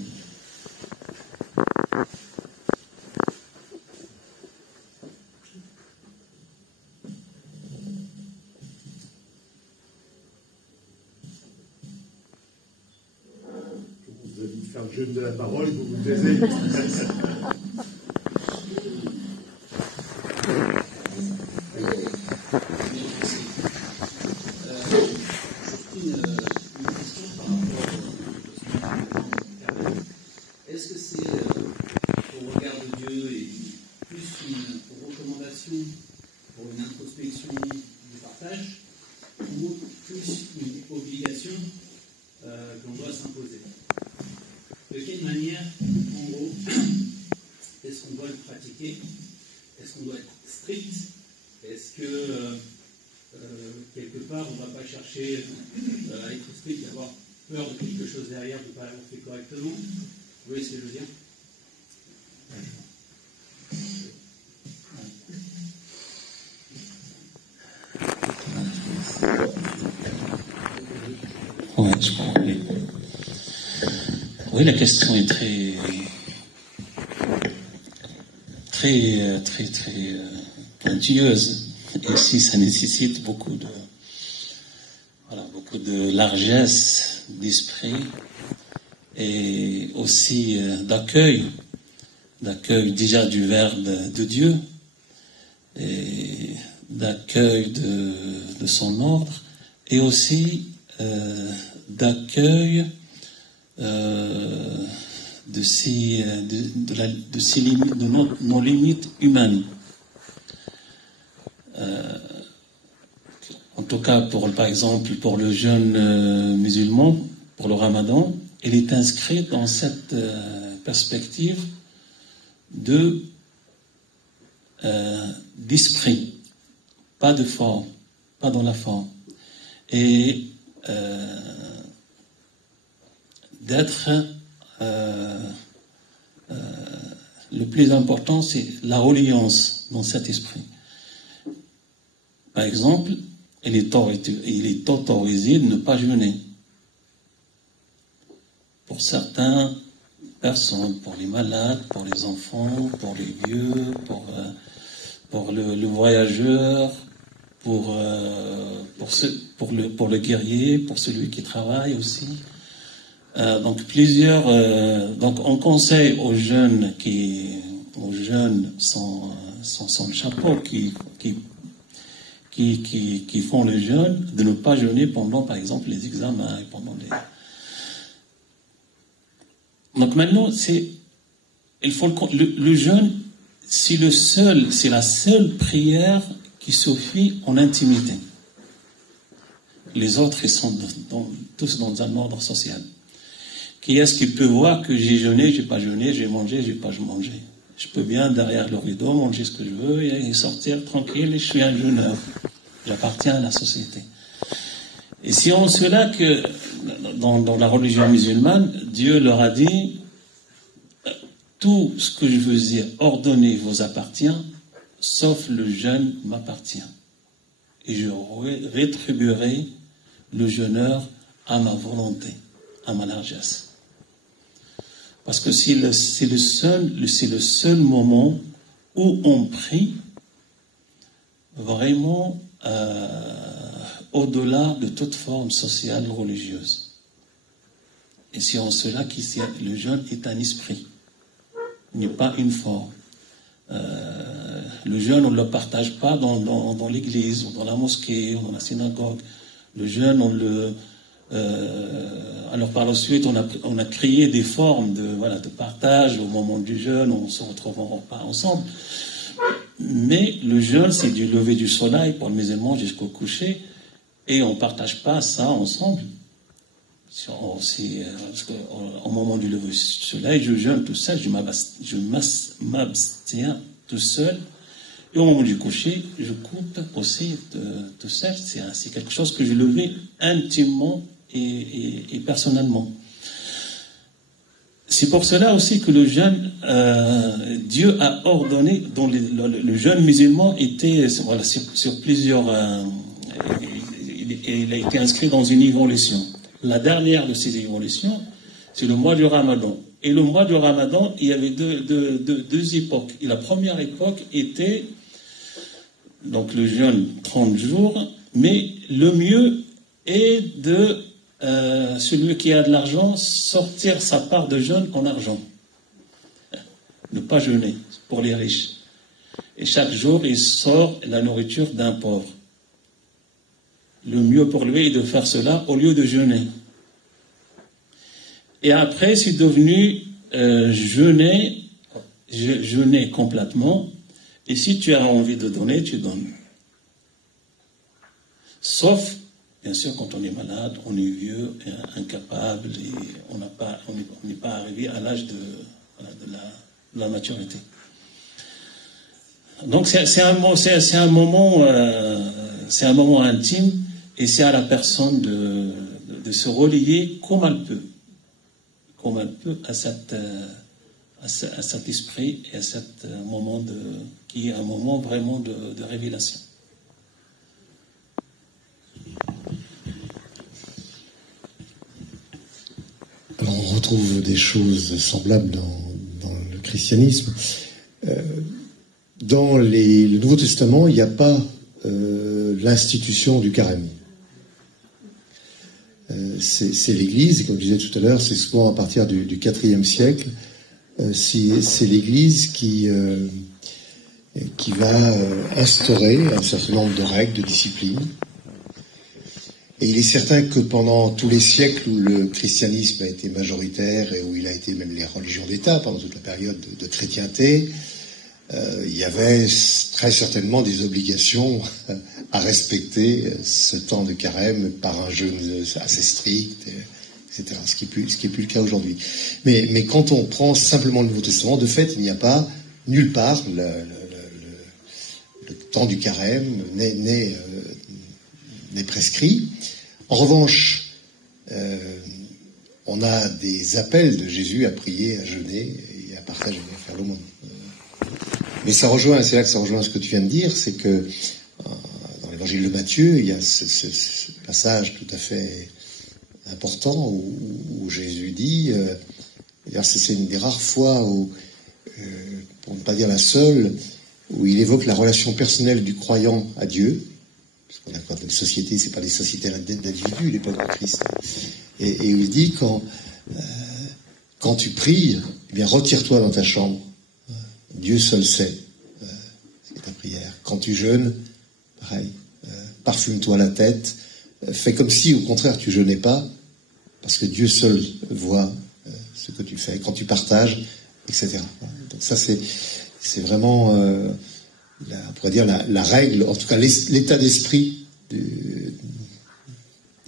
je donne la parole, vous vous taisez. Est-ce que c'est au regard de Dieu et plus une recommandation pour une introspection du partage ou plus une obligation que l'on doit s'imposer? De quelle manière, en gros, est-ce qu'on doit le pratiquer? Est-ce qu'on doit être strict? Est-ce que, quelque part, on ne va pas chercher à être strict, d'avoir peur de quelque chose derrière, de ne pas l'avoir fait correctement? Vous voyez ce que je veux dire? Oui, je crois, oui. Oui, la question est très pointilleuse. Et ici, ça nécessite beaucoup de largesse d'esprit et aussi d'accueil déjà du Verbe de Dieu et d'accueil de son ordre et aussi d'accueil de nos limites humaines. En tout cas, par exemple, pour le jeûne musulman, pour le ramadan, il est inscrit dans cette perspective d'esprit, pas de forme, pas dans la forme. Et d'être le plus important, c'est la reliance dans cet esprit. Par exemple, il est autorisé de ne pas jeûner. Pour certaines personnes, pour les malades, pour les enfants, pour les vieux, pour le voyageur, pour le guerrier, pour celui qui travaille aussi. Donc on conseille aux jeunes sans le chapeau qui font le jeûne de ne pas jeûner pendant, par exemple, les examens et pendant les. Donc maintenant, le jeûne, c'est la seule prière qui se fait en intimité. Les autres, ils sont tous dans un ordre social. Qui est-ce qui peut voir que j'ai jeûné, j'ai pas jeûné, j'ai mangé, j'ai pas mangé? Je peux bien, derrière le rideau, manger ce que je veux et sortir tranquille et je suis un jeûneur. J'appartiens à la société. Et si on se là que dans la religion musulmane, Dieu leur a dit tout ce que je vous ai ordonné vous appartient, sauf le jeûne m'appartient. Et je rétribuerai le jeûneur à ma volonté, à ma largesse. Parce que c'est le seul moment où on prie vraiment au-delà de toute forme sociale ou religieuse. Et c'est en cela que le jeûne est un esprit, n'est pas une forme. Le jeûne, on ne le partage pas dans l'église, ou dans la mosquée, ou dans la synagogue. Le jeûne, alors par la suite, on a créé des formes de partage au moment du jeûne, on se retrouve en repas ensemble. Mais le jeûne, c'est du lever du soleil pour le musulman jusqu'au coucher, et on ne partage pas ça ensemble. Parce qu'au moment du lever du soleil, je jeûne tout seul, je m'abstiens tout seul, et au moment du coucher, je coupe aussi tout seul. C'est quelque chose que je le vis intimement et personnellement. C'est pour cela aussi que le jeûne, Dieu a ordonné, dont le jeûne musulman était sur plusieurs. Il a été inscrit dans une évolution. La dernière de ces évolutions, c'est le mois du Ramadan. Et le mois du Ramadan, il y avait deux époques. Et la première époque était donc le jeûne 30 jours, mais le mieux est de celui qui a de l'argent, sortir sa part de jeûne en argent. Ne pas jeûner, pour les riches. Et chaque jour, il sort la nourriture d'un pauvre. Le mieux pour lui est de faire cela au lieu de jeûner. Et après, c'est devenu jeûner complètement. Et si tu as envie de donner, tu donnes. Sauf, bien sûr, quand on est malade, on est vieux, incapable, et on n'est pas arrivé à l'âge de la maturité. Donc c'est un moment intime, et c'est à la personne de se relier comme elle peut à cet esprit et à cet moment qui est un moment vraiment de révélation. Alors on retrouve des choses semblables dans le christianisme. Dans le Nouveau Testament, il n'y a pas l'institution du carême. C'est l'Église, et comme je disais tout à l'heure, c'est souvent à partir du IVe siècle, c'est l'Église qui va instaurer un certain nombre de règles, de disciplines. Et il est certain que pendant tous les siècles où le christianisme a été majoritaire et où il a été même les religions d'État, pendant toute la période de chrétienté, il y avait très certainement des obligations à respecter ce temps de carême par un jeûne assez strict, etc. Ce qui est plus le cas aujourd'hui. Mais quand on prend simplement le Nouveau Testament, de fait, il n'y a pas nulle part le temps du carême n'est prescrit. En revanche, on a des appels de Jésus à prier, à jeûner et à partager, à faire l'aumône. Mais ça rejoint, c'est là que ça rejoint ce que tu viens de dire, c'est que dans l'évangile de Matthieu, il y a ce passage tout à fait important où Jésus dit, c'est une des rares fois où, pour ne pas dire la seule, où il évoque la relation personnelle du croyant à Dieu. Parce qu'on a quand une société, c'est pas des sociétés d'individus, l'époque de Christ. Et il dit quand tu pries, eh bien retire-toi dans ta chambre. Dieu seul sait, c'est ta prière. Quand tu jeûnes, pareil, parfume-toi la tête, fais comme si au contraire tu jeûnais pas, parce que Dieu seul voit ce que tu fais. Quand tu partages, etc. Donc ça c'est vraiment, on pourrait dire la règle, en tout cas l'état d'esprit des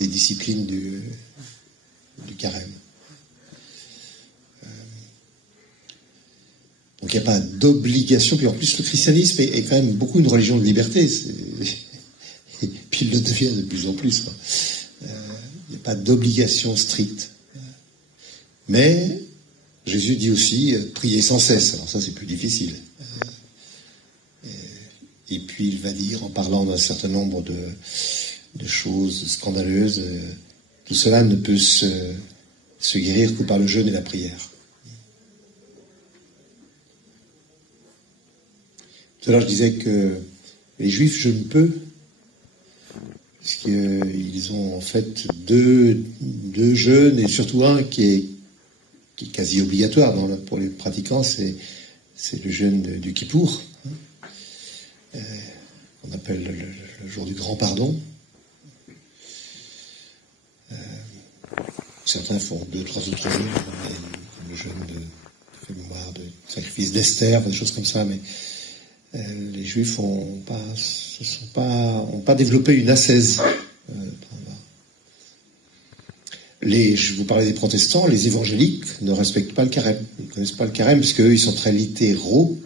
disciplines du carême. Donc il n'y a pas d'obligation, puis en plus le christianisme est quand même beaucoup une religion de liberté, et puis il le devient de plus en plus. Il n'y a pas d'obligation stricte. Mais Jésus dit aussi priez sans cesse, alors ça c'est plus difficile. Et puis il va dire, en parlant d'un certain nombre de choses scandaleuses, tout cela ne peut se guérir que par le jeûne et la prière. Tout à l'heure, je disais que les Juifs jeûnent peu, parce qu'ils ont en fait deux jeûnes, et surtout un qui est quasi obligatoire pour les pratiquants, c'est le jeûne du Kippour, qu'on appelle le jour du grand pardon. Certains font 2-3 autres jeûnes, comme le jeûne de mémoire, de sacrifice d'Esther, des choses comme ça, mais les Juifs n'ont pas développé une ascèse. Je vous parlais des protestants, les évangéliques ne respectent pas le carême. Ils ne connaissent pas le carême parce qu'eux, ils sont très littéraux.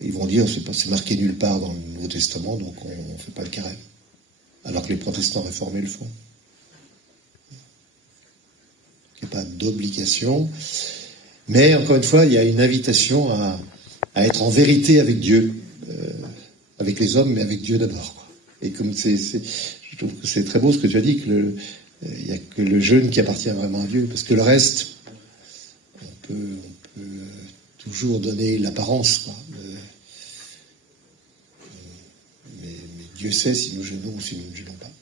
Ils vont dire, c'est marqué nulle part dans le Nouveau Testament, donc on ne fait pas le carême. Alors que les protestants réformés le font. Il n'y a pas d'obligation. Mais, encore une fois, il y a une invitation à être en vérité avec Dieu. Avec les hommes, mais avec Dieu d'abord, quoi. Et comme je trouve que c'est très beau ce que tu as dit, qu'il n'y a que le jeûne qui appartient vraiment à Dieu, parce que le reste, on peut toujours donner l'apparence, quoi. Mais Dieu sait si nous jeûnons ou si nous ne jeûnons pas.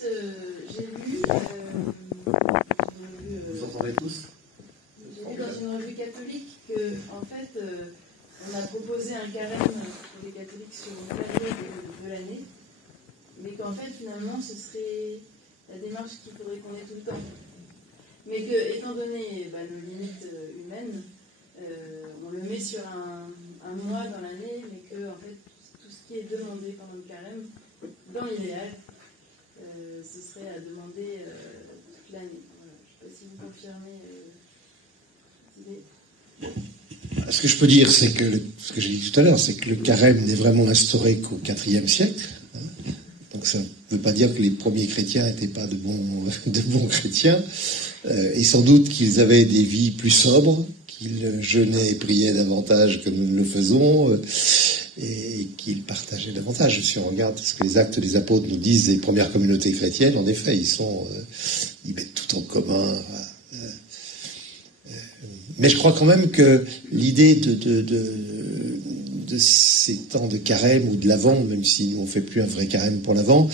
juste, j'ai lu, Vous entendez tous? j'ai lu dans une revue catholique que, en fait, on a proposé un carême pour les catholiques sur une période de l'année, mais qu'en fait, finalement, ce serait la démarche qu'il faudrait qu'on ait tout le temps. Mais que, étant donné nos limites humaines, on le met sur un mois dans l'année, mais que, en fait, tout ce qui est demandé pendant le carême, dans l'idéal, ce serait à demander toute l'année. Voilà. Je ne sais pas si vous confirmez cette idée. Ce que je peux dire, c'est que, ce que j'ai dit tout à l'heure, c'est que le carême n'est vraiment instauré qu'au IVe siècle. Donc ça ne veut pas dire que les premiers chrétiens n'étaient pas de bons chrétiens. Et sans doute qu'ils avaient des vies plus sobres, qu'ils jeûnaient et priaient davantage que nous ne le faisons, et qu'ils partageaient davantage. Si on regarde ce que les Actes des Apôtres nous disent des premières communautés chrétiennes, en effet, ils mettent tout en commun. Mais je crois quand même que l'idée de ces temps de carême ou de l'Avent, même si nous on fait plus un vrai carême pour l'Avent,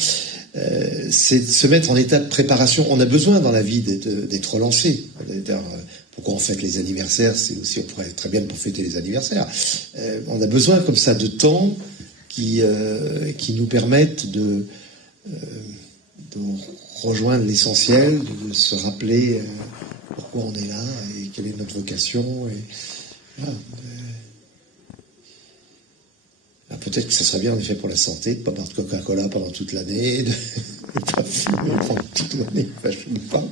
c'est de se mettre en état de préparation. On a besoin dans la vie d'être relancé. Pourquoi on fête les anniversaires? C'est aussi, on pourrait très bien pour fêter les anniversaires. On a besoin comme ça de temps qui nous permettent de rejoindre l'essentiel, de se rappeler pourquoi on est là et quelle est notre vocation. Et voilà. Peut-être que ce serait bien en effet pour la santé de ne pas boire de Coca-Cola pendant toute l'année, de ne pas fumer pendant toute l'année. Enfin, je ne fume pas.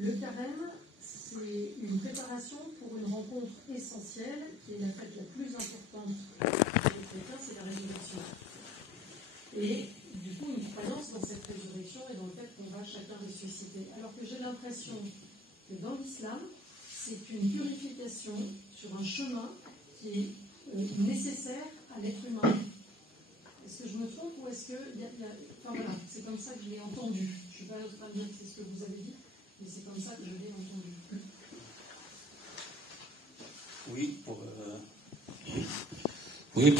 Le carême, c'est une préparation pour une rencontre essentielle, qui est la fête la plus importante pour les chrétiens, c'est la résurrection. Et du coup, une croyance dans cette résurrection et dans le fait qu'on va chacun ressusciter. Alors que j'ai l'impression que dans l'islam, c'est une purification sur un chemin qui est nécessaire à l'être humain. Est-ce que je me trompe ou est-ce que... Enfin voilà, c'est comme ça que je l'ai entendu. Je ne suis pas en train de dire que c'est ce que vous avez dit. Mais c'est comme ça que je l'ai entendu. Oui,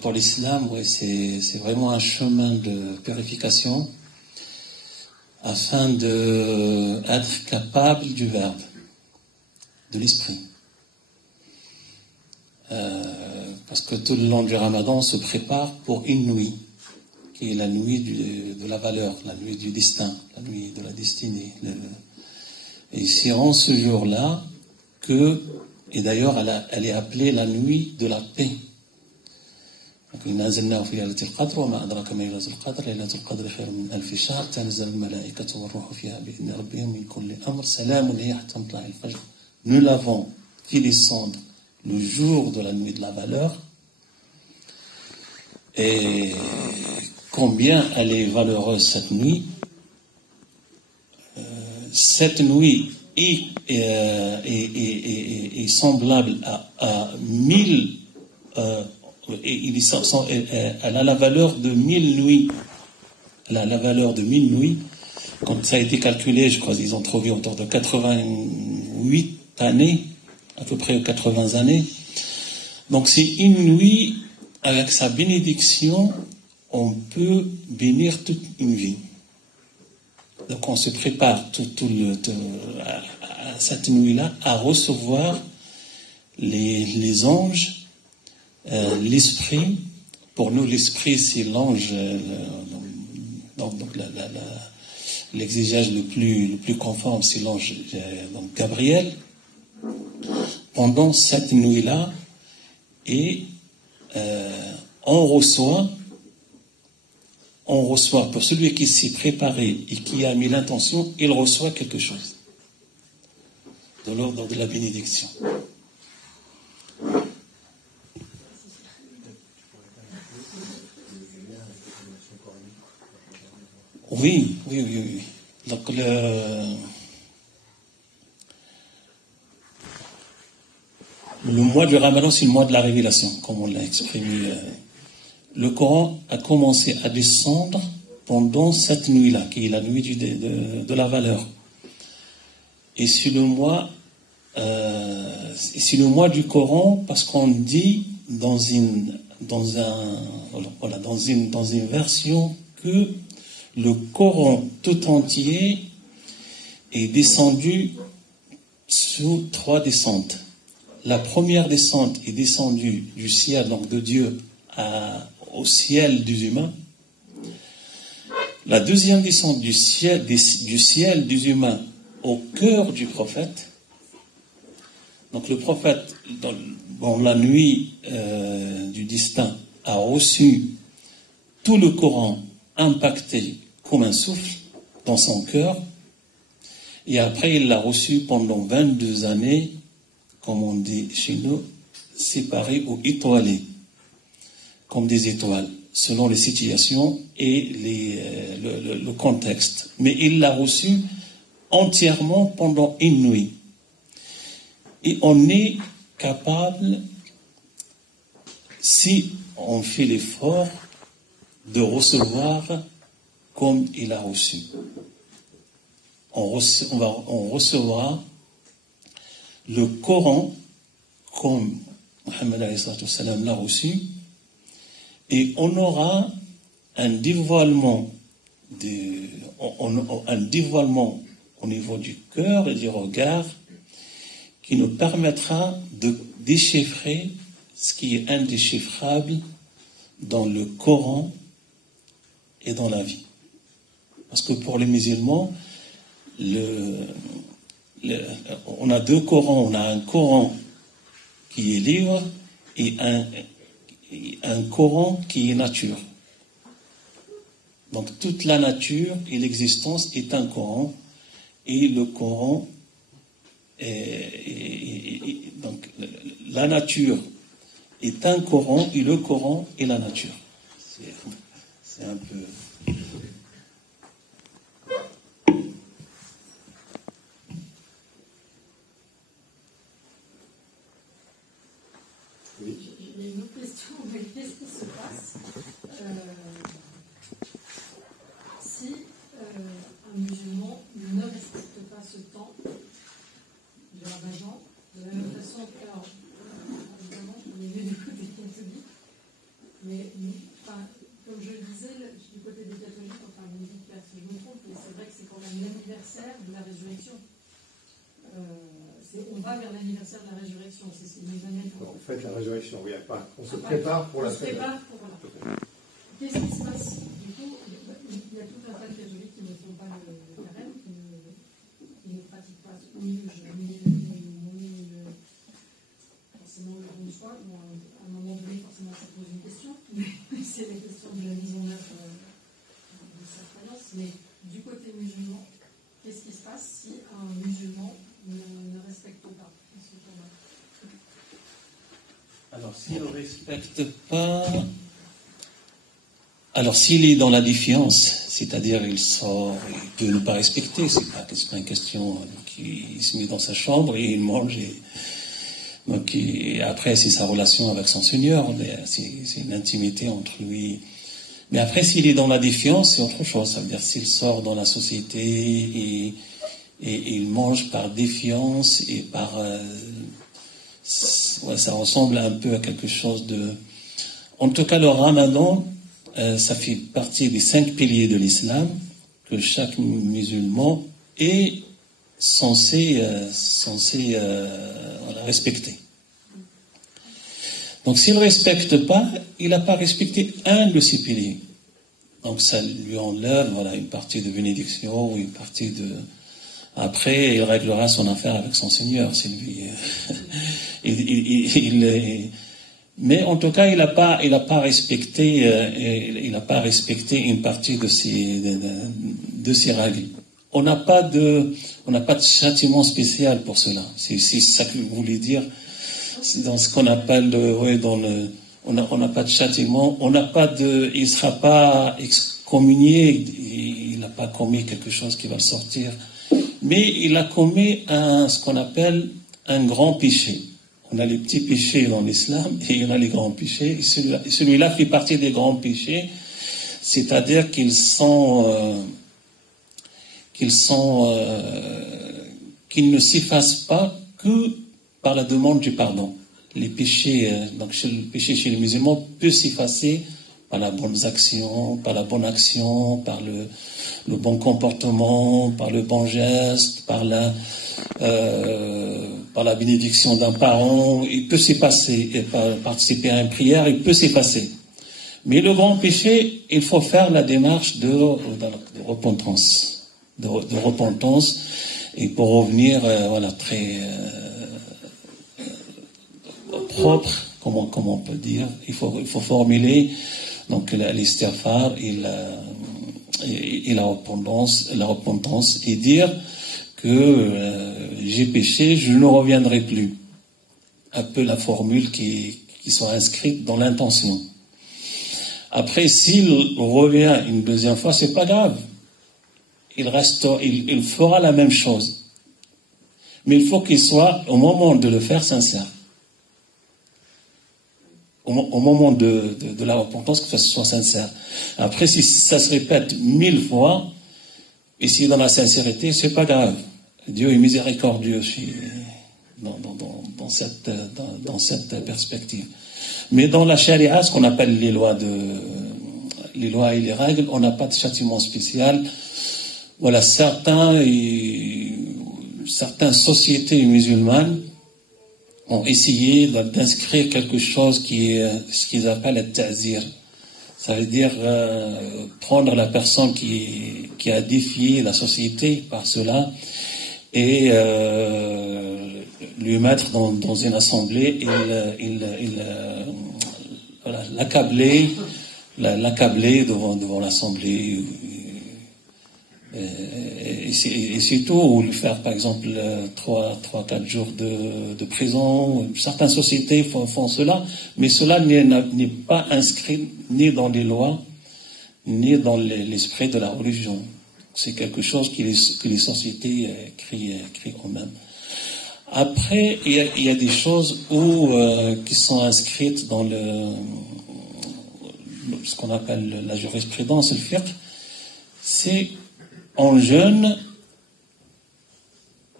pour l'islam, oui, c'est vraiment un chemin de purification afin d'être capable du verbe, de l'esprit. Parce que tout le long du Ramadan, on se prépare pour une nuit, qui est la nuit de la valeur, la nuit du destin, la nuit de la destinée. Et c'est en ce jour-là que, et d'ailleurs elle est appelée la nuit de la paix. Nous l'avons fait descendre le jour de la nuit de la valeur. Et combien elle est valeureuse cette nuit. Cette nuit est semblable à 1000, elle a la valeur de 1000 nuits. Elle a la valeur de 1000 nuits. Quand ça a été calculé, je crois qu'ils ont trouvé autour de 88 années, à peu près 80 années. Donc c'est une nuit, avec sa bénédiction, on peut bénir toute une vie. Donc on se prépare à cette nuit-là à recevoir les anges, l'esprit. Pour nous, l'esprit, c'est l'ange, donc l'exégèse le plus conforme, c'est l'ange donc Gabriel. Pendant cette nuit-là, et on reçoit, pour celui qui s'est préparé et qui a mis l'intention, il reçoit quelque chose de l'ordre de la bénédiction. Oui. Donc le mois du Ramadan, c'est le mois de la révélation, comme on l'a exprimé le Coran a commencé à descendre pendant cette nuit-là, qui est la nuit de la valeur. Et c'est le mois du Coran, parce qu'on dit dans une version que le Coran tout entier est descendu sous 3 descentes. La première descente est descendue du ciel, donc de Dieu, au ciel des humains. La deuxième descente du ciel des humains au cœur du prophète. Donc le prophète, dans la nuit du destin, a reçu tout le Coran impacté comme un souffle dans son cœur. Et après, il l'a reçu pendant 22 années, comme on dit chez nous, séparé ou étoilé, comme des étoiles, selon les situations et le contexte. Mais il l'a reçu entièrement pendant une nuit. Et on est capable, si on fait l'effort, de recevoir comme il a reçu. On recevra le Coran comme Mohammed l'a reçu, et on aura un dévoilement au niveau du cœur et du regard qui nous permettra de déchiffrer ce qui est indéchiffrable dans le Coran et dans la vie. Parce que pour les musulmans, on a 2 Corans. On a un Coran qui est livre et un Coran qui est nature. Donc toute la nature et l'existence est un Coran, et le Coran donc la nature est un Coran et le Coran est la nature. C'est un peu... Il y a une autre question, mais qu'est-ce qui se passe si un musulman ne respecte pas ce temps de Ramadan, de la même façon que, alors, évidemment, on est mieux du côté catholique, mais enfin, comme je le disais, du côté des catholiques, enfin, vous me dites si je me trompe, mais c'est vrai que c'est quand même l'anniversaire de la résurrection. On va vers l'anniversaire de la résurrection, c'est une année. En fait, la résurrection, oui, on se prépare pour la fête. Qu'est-ce qui se passe? Du coup, il y a tout un tas de catholiques qui ne font pas le carême, qui ne pratiquent pas ni forcément le don de soi. Bon, à un moment donné, forcément, ça pose une question, mais c'est la question de la mise en œuvre de sa croyance. Mais du côté musulman, qu'est-ce qui se passe si un musulman ne respecte pas ce temps-là? Alors, s'il ne respecte pas... Alors, s'il est dans la défiance, c'est-à-dire il sort, il peut ne pas respecter, c'est pas une question qu'il se met dans sa chambre et il mange. Donc, après, c'est sa relation avec son Seigneur, c'est une intimité entre lui. Mais après, s'il est dans la défiance, c'est autre chose. Ça veut dire s'il sort dans la société et il mange par défiance et par... ça ressemble un peu à quelque chose de... En tout cas, le Ramadan, ça fait partie des 5 piliers de l'islam que chaque musulman est censé respecter. Donc, s'il ne respecte pas, il n'a pas respecté un de ces piliers. Donc, ça lui enlève une partie de bénédiction ou une partie de... Après, il réglera son affaire avec son Seigneur, c'est lui. Mais en tout cas, il n'a pas respecté une partie de ces règles. On n'a pas de châtiment spécial pour cela. C'est ça que vous voulez dire. C'est dans ce qu'on appelle on n'a pas de châtiment. Il ne sera pas excommunié. Il n'a pas commis quelque chose qui va le sortir. Mais il a commis ce qu'on appelle un grand péché. On a les petits péchés dans l'islam et il y en a les grands péchés. Et celui-là fait partie des grands péchés, c'est-à-dire qu'ils ne s'effacent pas que par la demande du pardon. Les péchés, le péché chez les musulmans peut s'effacer par la bonne action, par la bonne action, par le bon comportement, par le bon geste, par la bénédiction d'un parent. Il peut s'effacer, et par participer à une prière, il peut s'effacer. Mais le grand péché, il faut faire la démarche de repentance, de repentance, et pour revenir, très propre, comment on peut dire, il faut formuler donc l'istighfar et la repentance et dire que j'ai péché, je ne reviendrai plus. Un peu la formule qui soit inscrite dans l'intention. Après, s'il revient une deuxième fois, c'est pas grave. Il fera la même chose. Mais il faut qu'il soit, au moment de le faire, sincère. Au moment de la repentance, que ça soit sincère. Après, si ça se répète 1000 fois, et si dans la sincérité, c'est pas grave. Dieu est miséricordieux dans cette perspective. Mais dans la charia, ce qu'on appelle les lois et les règles, on n'a pas de châtiment spécial. Voilà, certaines sociétés musulmanes ont essayé d'inscrire quelque chose qui est ce qu'ils appellent le ta'zir. Ça veut dire prendre la personne qui a défié la société par cela et lui mettre dans une assemblée et l'accabler devant l'assemblée. Et c'est tout, ou lui faire par exemple 3-4 jours de prison. Certaines sociétés font cela, mais cela n'est pas inscrit ni dans les lois, ni dans l'esprit de la religion. C'est quelque chose que les sociétés créent eux-mêmes. Après, il y a des choses qui sont inscrites dans ce qu'on appelle la jurisprudence, le fiqh. C'est on jeûne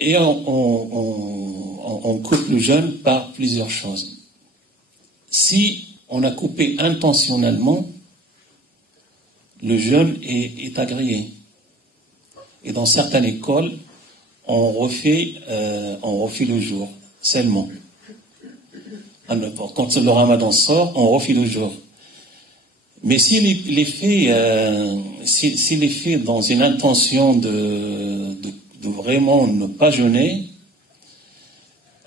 et on coupe le jeûne par plusieurs choses. Si on a coupé intentionnellement, le jeûne est agréé. Et dans certaines écoles, on refait le jour seulement. Quand le ramadan sort, on refait le jour. Mais s'il est fait dans une intention de vraiment ne pas jeûner,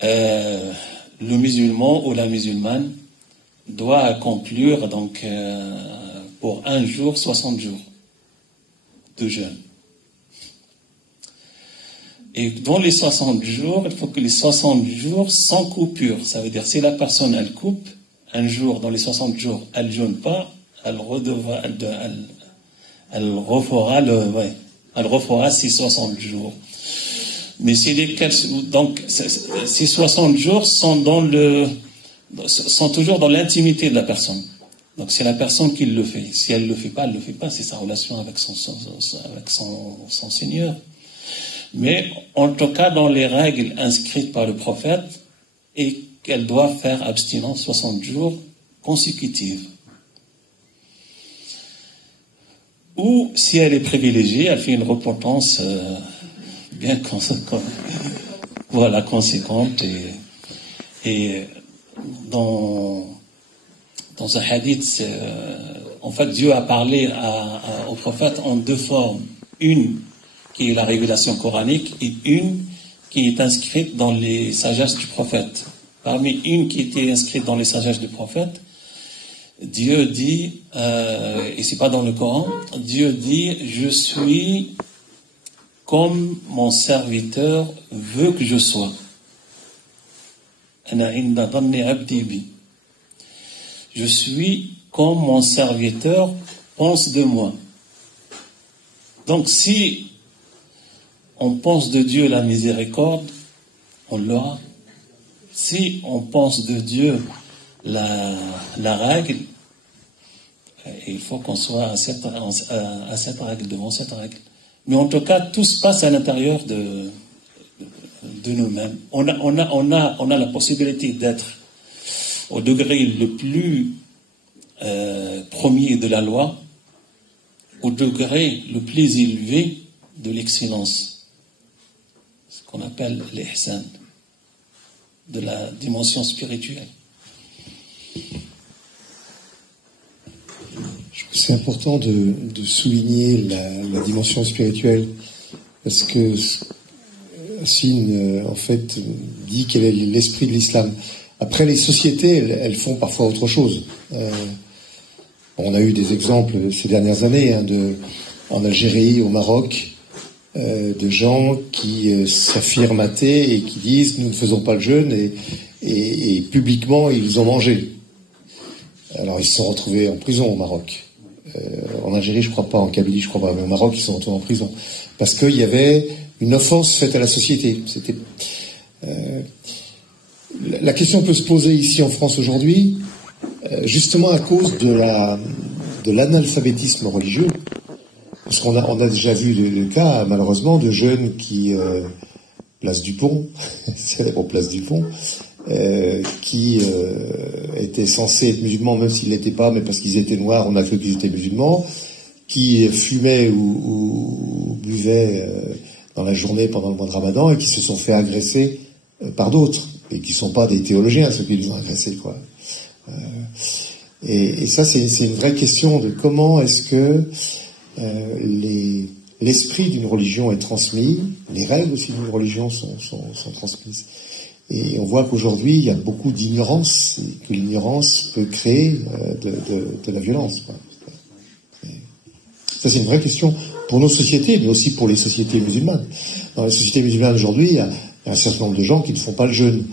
le musulman ou la musulmane doit accomplir donc pour un jour 60 jours de jeûne. Et dans les 60 jours, il faut que les 60 jours sans coupure. Ça veut dire si la personne elle coupe un jour dans les 60 jours, elle jeûne pas. Elle refera ces 60 jours. Mais ces 60 jours sont toujours dans l'intimité de la personne. Donc c'est la personne qui le fait. Si elle le fait pas, c'est sa relation avec son Seigneur. Mais en tout cas, dans les règles inscrites par le prophète, et qu'elle doit faire abstinence 60 jours consécutifs. Ou, si elle est privilégiée, elle fait une repentance bien conséquente. Et dans un hadith, en fait, Dieu a parlé au prophète en deux formes. Une qui est la révélation coranique et une qui est inscrite dans les sagesses du prophète. Parmi une qui était inscrite dans les sagesses du prophète, Dieu dit, et c'est pas dans le Coran, Dieu dit, je suis comme mon serviteur veut que je sois. Je suis comme mon serviteur pense de moi. Donc si on pense de Dieu la miséricorde, on l'aura. si on pense de Dieu la règle, il faut qu'on soit à cette règle, devant cette règle. Mais en tout cas, tout se passe à l'intérieur de nous-mêmes. On a la possibilité d'être au degré le plus premier de la loi, au degré le plus élevé de l'excellence, ce qu'on appelle l'ihsan, de la dimension spirituelle. C'est important de souligner la dimension spirituelle, parce que Hassine, en fait, dit quel est l'esprit de l'islam. Après, les sociétés, elles font parfois autre chose. On a eu des exemples ces dernières années, en Algérie, au Maroc, de gens qui s'affirment athées et qui disent « nous ne faisons pas le jeûne » et publiquement, ils ont mangé. Alors, ils se sont retrouvés en prison au Maroc. En Algérie, je crois pas, en Kabylie, je crois pas, mais au Maroc, ils sont retrouvés en prison. Parce qu'il y avait une offense faite à la société. La question peut se poser ici en France aujourd'hui, justement à cause de l'analphabétisme religieux. Parce qu'on a déjà vu le cas, malheureusement, de jeunes qui, place du Pont, célèbre place du Pont, qui étaient censés être musulmans, même s'ils ne l'étaient pas, mais parce qu'ils étaient noirs, on a cru qu'ils étaient musulmans, qui fumaient ou buvaient dans la journée pendant le mois de Ramadan et qui se sont fait agresser par d'autres, et qui ne sont pas des théologiens, ceux qui les ont agressés, quoi. Et ça, c'est une vraie question de comment est-ce que l'esprit d'une religion est transmis, les règles aussi d'une religion sont transmises. Et on voit qu'aujourd'hui, il y a beaucoup d'ignorance, et que l'ignorance peut créer de la violence, quoi. Ça, c'est une vraie question pour nos sociétés, mais aussi pour les sociétés musulmanes. Dans les sociétés musulmanes aujourd'hui, il y a un certain nombre de gens qui ne font pas le jeûne,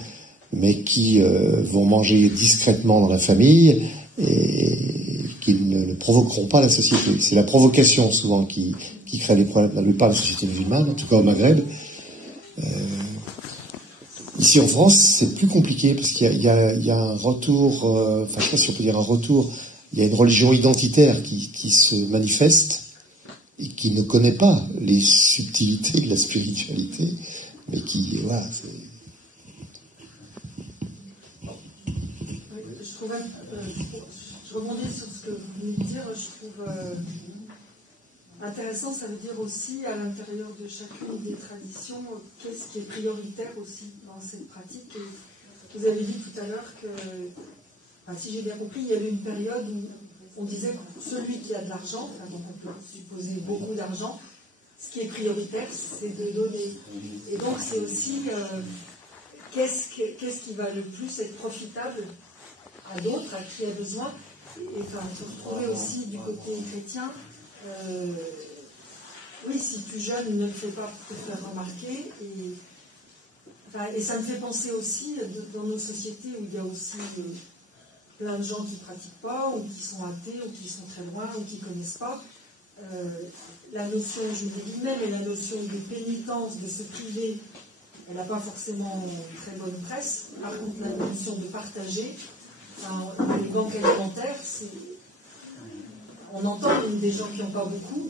mais qui vont manger discrètement dans la famille et qui ne provoqueront pas la société. C'est la provocation, souvent, qui crée les problèmes dans la plupart des sociétés musulmanes, en tout cas au Maghreb. Ici en France, c'est plus compliqué parce qu'il y a un retour, enfin je sais pas si on peut dire un retour, il y a une religion identitaire qui se manifeste et qui ne connaît pas les subtilités de la spiritualité, mais qui, voilà, c'est... Je rebondis sur ce que vous venez de dire, je trouve intéressant, ça veut dire aussi à l'intérieur de chacune des traditions, qu'est-ce qui est prioritaire aussi dans cette pratique. Et vous avez dit tout à l'heure que, enfin, si j'ai bien compris, il y avait une période où on disait que celui qui a de l'argent, enfin, donc on peut supposer beaucoup d'argent, ce qui est prioritaire, c'est de donner. Et donc c'est aussi qu'est-ce qui va le plus être profitable à d'autres, à qui a besoin. Et enfin, se retrouver aussi du côté chrétien. Oui, si tu jeûnes, ne le fais pas pour te faire remarquer. Et ça me fait penser aussi dans nos sociétés où il y a aussi plein de gens qui ne pratiquent pas, ou qui sont athées, ou qui sont très loin, ou qui ne connaissent pas. La notion, je me dis même, et la notion de pénitence, de se priver, elle n'a pas forcément une très bonne presse. Par contre, la notion de partager, les banques alimentaires, on entend des gens qui n'ont pas beaucoup,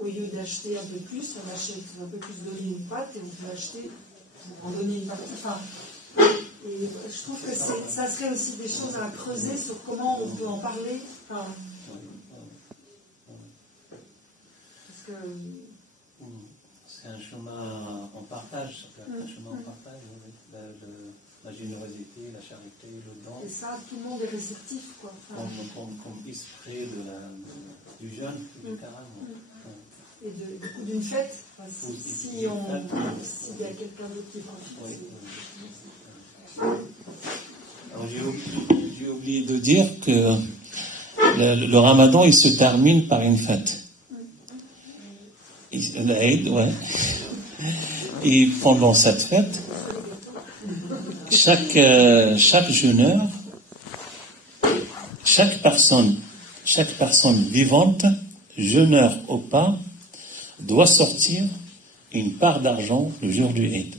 au lieu d'acheter un peu plus, on achète un peu plus d'olive ou de pâte et on peut acheter, en donner une partie. Enfin, et je trouve que ça serait aussi des choses à creuser sur comment on peut en parler. Enfin, parce que... C'est un chemin en partage, un chemin en partage, la générosité, la charité, le don. Et ça, tout le monde est réceptif, quoi. Enfin, comme esprit du jeûne, du carême. Et du coup, d'une fête, s'il y a quelqu'un d'autre qui profite. Alors, j'ai oublié de dire que le Ramadan, il se termine par une fête. L'Aïd, ouais. Et pendant cette fête, chaque jeûneur, chaque personne vivante, jeûneur ou pas, doit sortir une part d'argent le jour du Eid,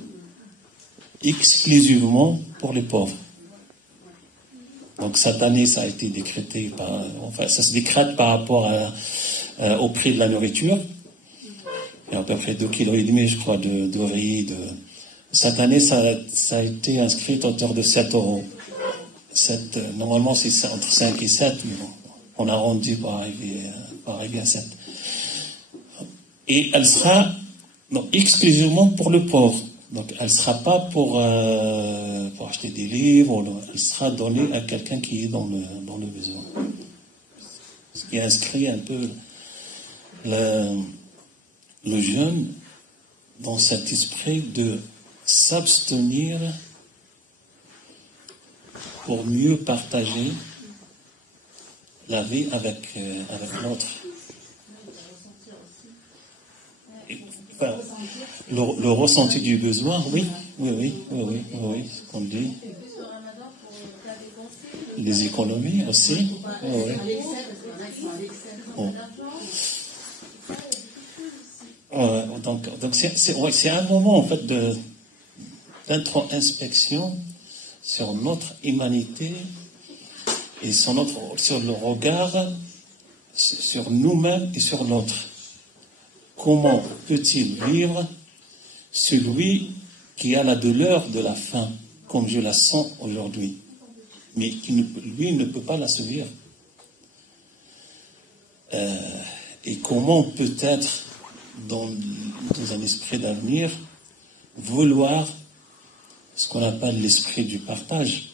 exclusivement pour les pauvres. Donc cette année, ça a été décrété ça se décrète par rapport au prix de la nourriture. Il y a à peu près 2,5 kg, je crois, de riz. Cette année, ça a été inscrit à hauteur de 7 €. Normalement, c'est entre 5 et 7, mais bon, on a arrondi pour arriver à 7. Et elle sera exclusivement pour le pauvre. Donc, elle ne sera pas pour acheter des livres, elle sera donnée à quelqu'un qui est dans le besoin. Ce qui inscrit un peu le jeune dans cet esprit de s'abstenir pour mieux partager la vie avec l'autre. Le ressenti du besoin, oui, ce qu'on dit. Les économies aussi, oui. Donc c'est un moment en fait d'introspection sur notre humanité et sur le regard sur nous-mêmes et sur l'autre. Comment peut-il vivre celui qui a la douleur de la faim, comme je la sens aujourd'hui, mais qui lui ne peut pas l'assouvir? Et comment peut-être, dans un esprit d'avenir, vouloir ce qu'on appelle l'esprit du partage,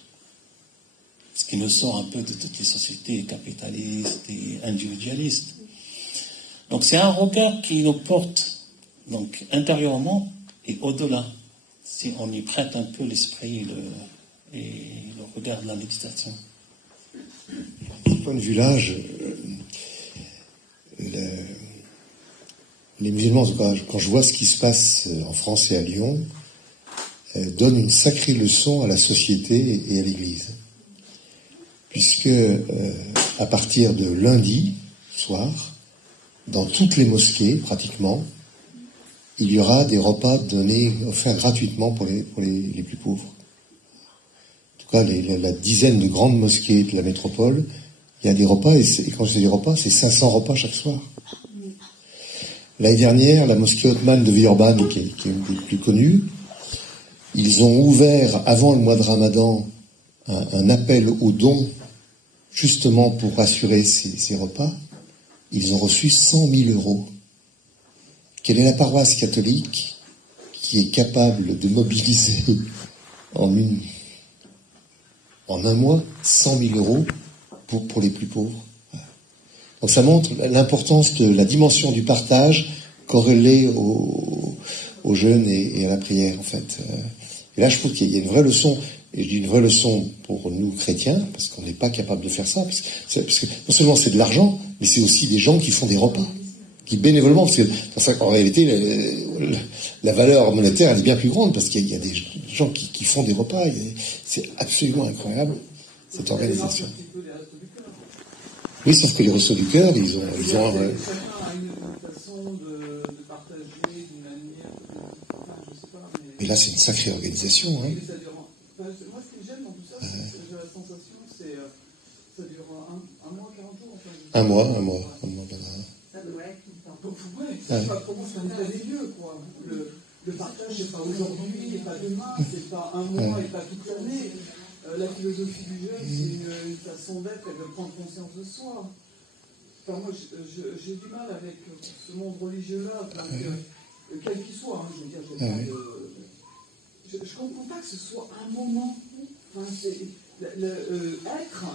ce qui nous sort un peu de toutes les sociétés capitalistes et individualistes. Donc c'est un regard qui nous porte donc intérieurement et au-delà, si on y prête un peu l'esprit et le regard de la méditation. De ce point de vue-là, les musulmans, quand je vois ce qui se passe en France et à Lyon, donnent une sacrée leçon à la société et à l'Église. Puisque à partir de lundi soir, dans toutes les mosquées, pratiquement, il y aura des repas offerts gratuitement pour les plus pauvres. En tout cas, la dizaine de grandes mosquées de la métropole, il y a des repas, et quand je dis des repas, c'est 500 repas chaque soir. L'année dernière, la mosquée Othman de Villeurbanne, qui est une des plus connues, ils ont ouvert, avant le mois de Ramadan, un appel aux dons, justement pour assurer ces repas. Ils ont reçu 100 000 €. Quelle est la paroisse catholique qui est capable de mobiliser en un mois 100 000 € pour les plus pauvres? Donc ça montre l'importance de la dimension du partage corrélée au jeûne et à la prière, en fait. Et là, je trouve qu'il y a une vraie leçon, et je dis une vraie leçon pour nous chrétiens, parce qu'on n'est pas capable de faire ça, parce que non seulement c'est de l'argent, mais c'est aussi des gens qui font des repas, qui bénévolement, parce que en réalité, la valeur monétaire, elle est bien plus grande, parce qu'il y a des gens qui font des repas, c'est absolument incroyable, cette organisation. Oui, sauf que les Restos du Cœur, ils ont chacun a une façon de partager d'une manière, je sais pas, mais là, c'est une sacrée organisation, hein. Moi, ce qui me gêne dans tout ça, c'est que j'ai la sensation que ça dure un mois, 40 jours. Enfin, Un mois. Ça doit être tout le temps. Ouais, c'est pas comment c'est un état des lieux, quoi. Le partage, c'est pas aujourd'hui et pas demain, c'est pas un mois et pas toute l'année. La philosophie du jeûne, c'est une façon d'être et de prendre conscience de soi. Enfin, moi, j'ai du mal avec ce monde religieux-là, quel qu'il soit. Hein, je veux dire, je ne comprends pas que ce soit un moment. Enfin, c'est être,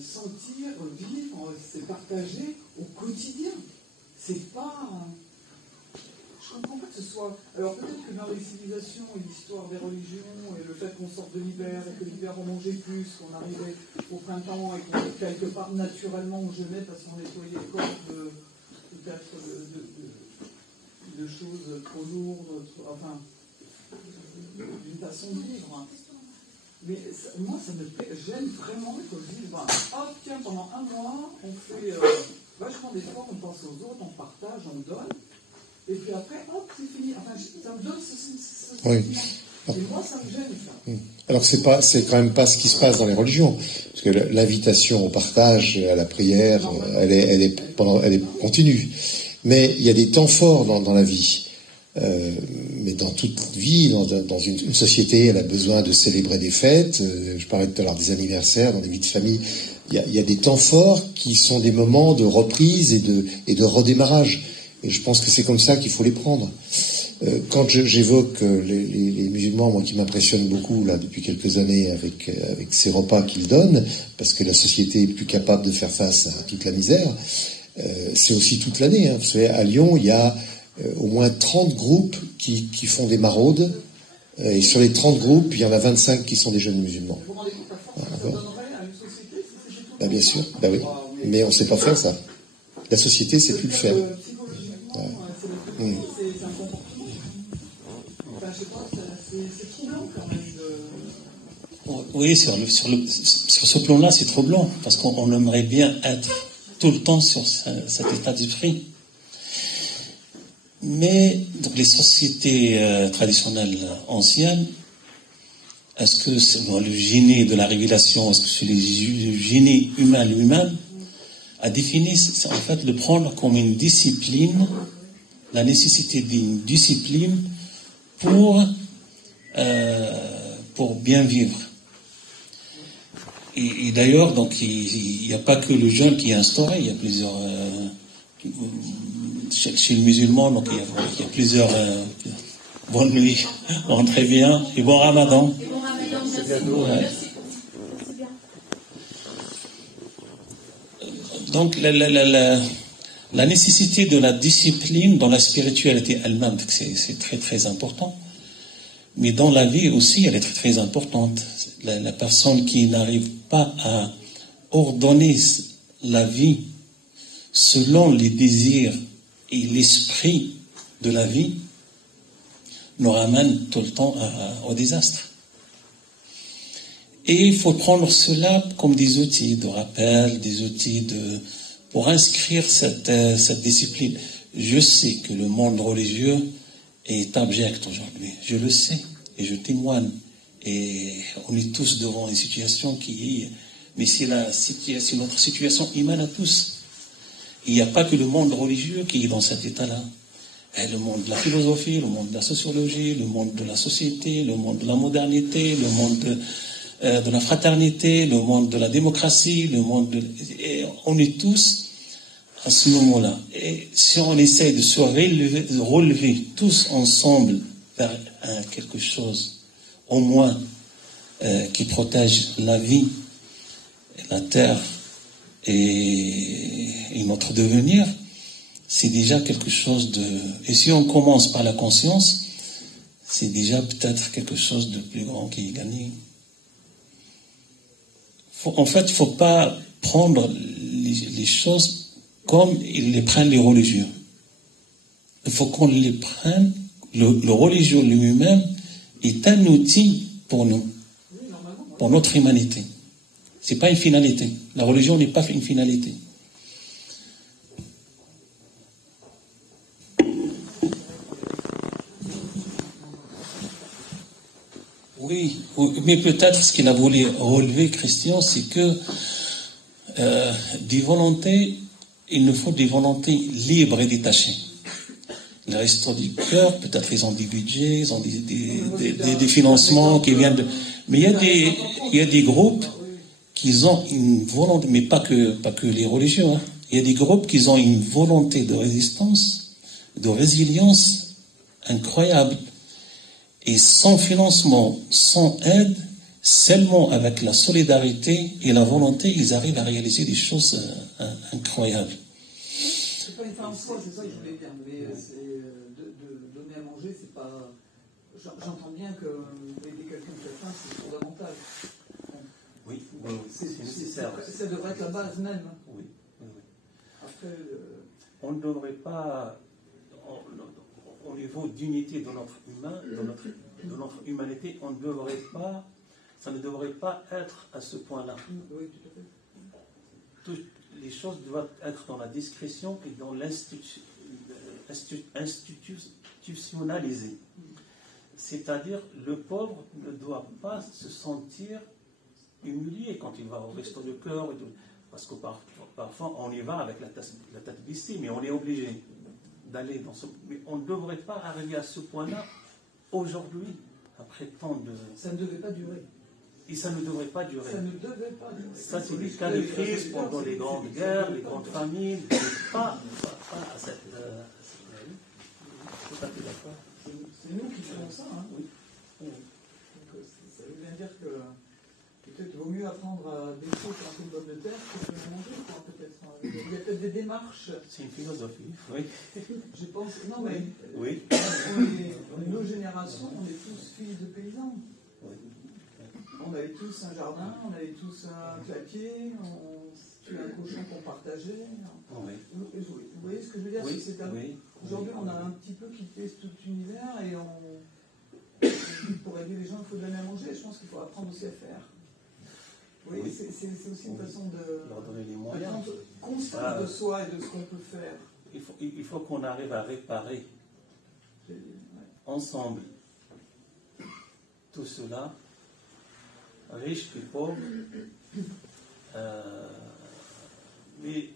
sentir, vivre, c'est partager au quotidien. C'est pas. Je ne comprends pas que ce soit. Alors peut-être que dans les civilisations et l'histoire des religions et le fait qu'on sorte de l'hiver et que l'hiver on mangeait plus, qu'on arrivait au printemps et qu'on quelque part naturellement on jeûnait parce qu'on nettoyait le corps peut-être de choses trop lourdes, enfin d'une façon de vivre. Mais moi ça me gêne vraiment que je dise hop tiens pendant un mois on fait vachement d'efforts, on pense aux autres, on partage, on donne. Et puis après, hop, c'est fini. Enfin, ça me donne ce sentiment. Et moi, ça me gêne, ça. Alors c'est quand même pas ce qui se passe dans les religions, parce que l'invitation au partage, à la prière, elle est continue. Mais il y a des temps forts dans la vie. Mais dans toute vie, dans une société, elle a besoin de célébrer des fêtes. Je parlais tout à l'heure des anniversaires, dans des vies de famille. Il y a des temps forts qui sont des moments de reprise et de redémarrage. Et je pense que c'est comme ça qu'il faut les prendre. Quand j'évoque les musulmans, moi qui m'impressionnent beaucoup là depuis quelques années avec ces repas qu'ils donnent, parce que la société est plus capable de faire face à toute la misère, c'est aussi toute l'année. Hein. Vous savez, à Lyon, il y a au moins 30 groupes qui font des maraudes, et sur les 30 groupes, il y en a 25 qui sont des jeunes musulmans. Vous vous rendez compte la force que ça donnerait à une société si c'était tout le monde? Bien sûr, bien oui. Mais on ne sait pas faire ça. La société ne sait plus le faire. Psychologiquement, c'est un comportement. Enfin, je sais pas, c'est troublant quand même. Oui, sur ce plan-là, c'est troublant, parce qu'on aimerait bien être tout le temps sur cet état d'esprit. Mais donc les sociétés traditionnelles anciennes, est-ce que c'est le génie de la révélation, est-ce que c'est le génie humain lui-même, a défini en fait de prendre comme une discipline, la nécessité d'une discipline pour bien vivre. Et d'ailleurs, donc il n'y a pas que le jeûne qui est instauré, il y a plusieurs chez le musulman, donc il y a plusieurs bonne nuit, rentrez bien et bon Ramadan. Et bon Ramadan, merci. Ouais. Merci bien. Donc la nécessité de la discipline dans la spiritualité elle-même, c'est très très important. Mais dans la vie aussi, elle est très très importante. La personne qui n'arrive pas à ordonner la vie selon les désirs et l'esprit de la vie nous ramène tout le temps au désastre. Et il faut prendre cela comme des outils de rappel, des outils pour inscrire cette discipline. Je sais que le monde religieux est abject aujourd'hui. Je le sais et je témoigne. Et on est tous devant une situation qui est... Mais c'est notre situation humaine à tous. Il n'y a pas que le monde religieux qui est dans cet état-là. Le monde de la philosophie, le monde de la sociologie, le monde de la société, le monde de la modernité, le monde de la fraternité, le monde de la démocratie, et on est tous à ce moment-là. Et si on essaie de se relever tous ensemble vers quelque chose, au moins, qui protège la vie, la terre et notre devenir, c'est déjà quelque chose de... Et si on commence par la conscience, c'est déjà peut-être quelque chose de plus grand qui est gagné. En fait, il ne faut pas prendre les choses comme ils les prennent les religieux. Il faut qu'on les prenne. Le religieux lui-même est un outil pour nous, pour notre humanité. Ce n'est pas une finalité. La religion n'est pas une finalité. Oui, mais peut-être ce qu'il a voulu relever, Christian, c'est que des volontés, il nous faut des volontés libres et détachées. Les restos du cœur, peut-être ils ont des budgets, ils ont des financements qui viennent de... Mais il y a des groupes qui ont une volonté, mais pas que les religieux, hein. Il y a des groupes qui ont une volonté de résistance, de résilience incroyable. Et sans financement, sans aide, seulement avec la solidarité et la volonté, ils arrivent à réaliser des choses incroyables. C'est pas une fin en soi, c'est ça que je voulais dire. Mais de donner à manger, c'est pas. J'entends bien que aider quelqu'un qui a faim, c'est fondamental. Oui, c'est nécessaire. Ça devrait être la base même. Oui. Après, on ne devrait pas, au niveau d'unité de notre humain, de notre humanité, ça ne devrait pas être à ce point-là. oui, tout à fait. Toutes les choses doivent être dans la discrétion et dans l'institutionnalisé. c'est-à-dire le pauvre ne doit pas se sentir humilié quand il va au resto de cœur, parce que parfois on y va avec la tête baissée, mais on est obligé d'aller dans ce... Mais on ne devrait pas arriver à ce point-là aujourd'hui, après tant de... Ça ne devait pas durer. Et ça ne devrait pas durer. Ça ne devait pas durer. Ça, c'est des cas de crise pendant les grandes guerres, les grandes famines, mais pas à cette... Tout à fait d'accord. C'est nous qui faisons ça. Hein. Oui. Donc, ça veut bien dire que peut-être vaut mieux apprendre à défaut sur un peu de pommes de terre que de manger, quoi, peut-être. Il y a peut-être des démarches. C'est une philosophie, oui. Je pense. Non, mais. Oui. Nos générations, on est tous filles de paysans. Oui. On avait tous un jardin, on avait tous un clapier, on tuait un cochon qu'on partageait. Oui. Vous voyez ce que je veux dire? Oui. Oui. Aujourd'hui, on a un petit peu quitté cet univers et pour aider les gens, il faut donner à manger. Je pense qu'il faut apprendre aussi à faire. Oui, oui. C'est aussi une façon de leur donner les moyens. D'être conscient de soi et de ce qu'on peut faire. Il faut qu'on arrive à réparer ensemble tout cela, riches et pauvres. Mais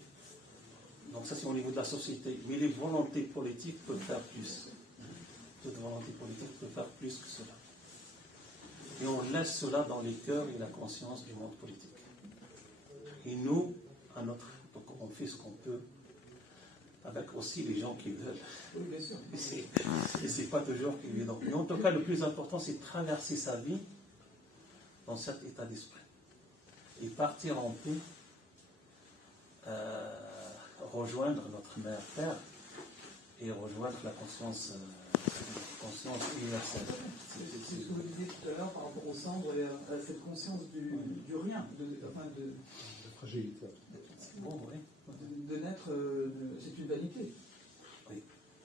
donc ça c'est au niveau de la société. Mais les volontés politiques peuvent faire plus. Toute volonté politique peut faire plus que cela. Et on laisse cela dans les cœurs et la conscience du monde politique. Et nous, donc on fait ce qu'on peut, avec aussi les gens qui veulent. Oui, bien sûr. Et c'est pas toujours évident. Mais en tout cas, le plus important, c'est de traverser sa vie dans cet état d'esprit. Et partir en paix, rejoindre notre mère Terre et rejoindre la conscience universelle. C'est ce que vous disiez tout à l'heure par rapport aux cendres et à cette conscience du rien, de fragilité. Bon, oui. De naître, c'est une vanité. Oui.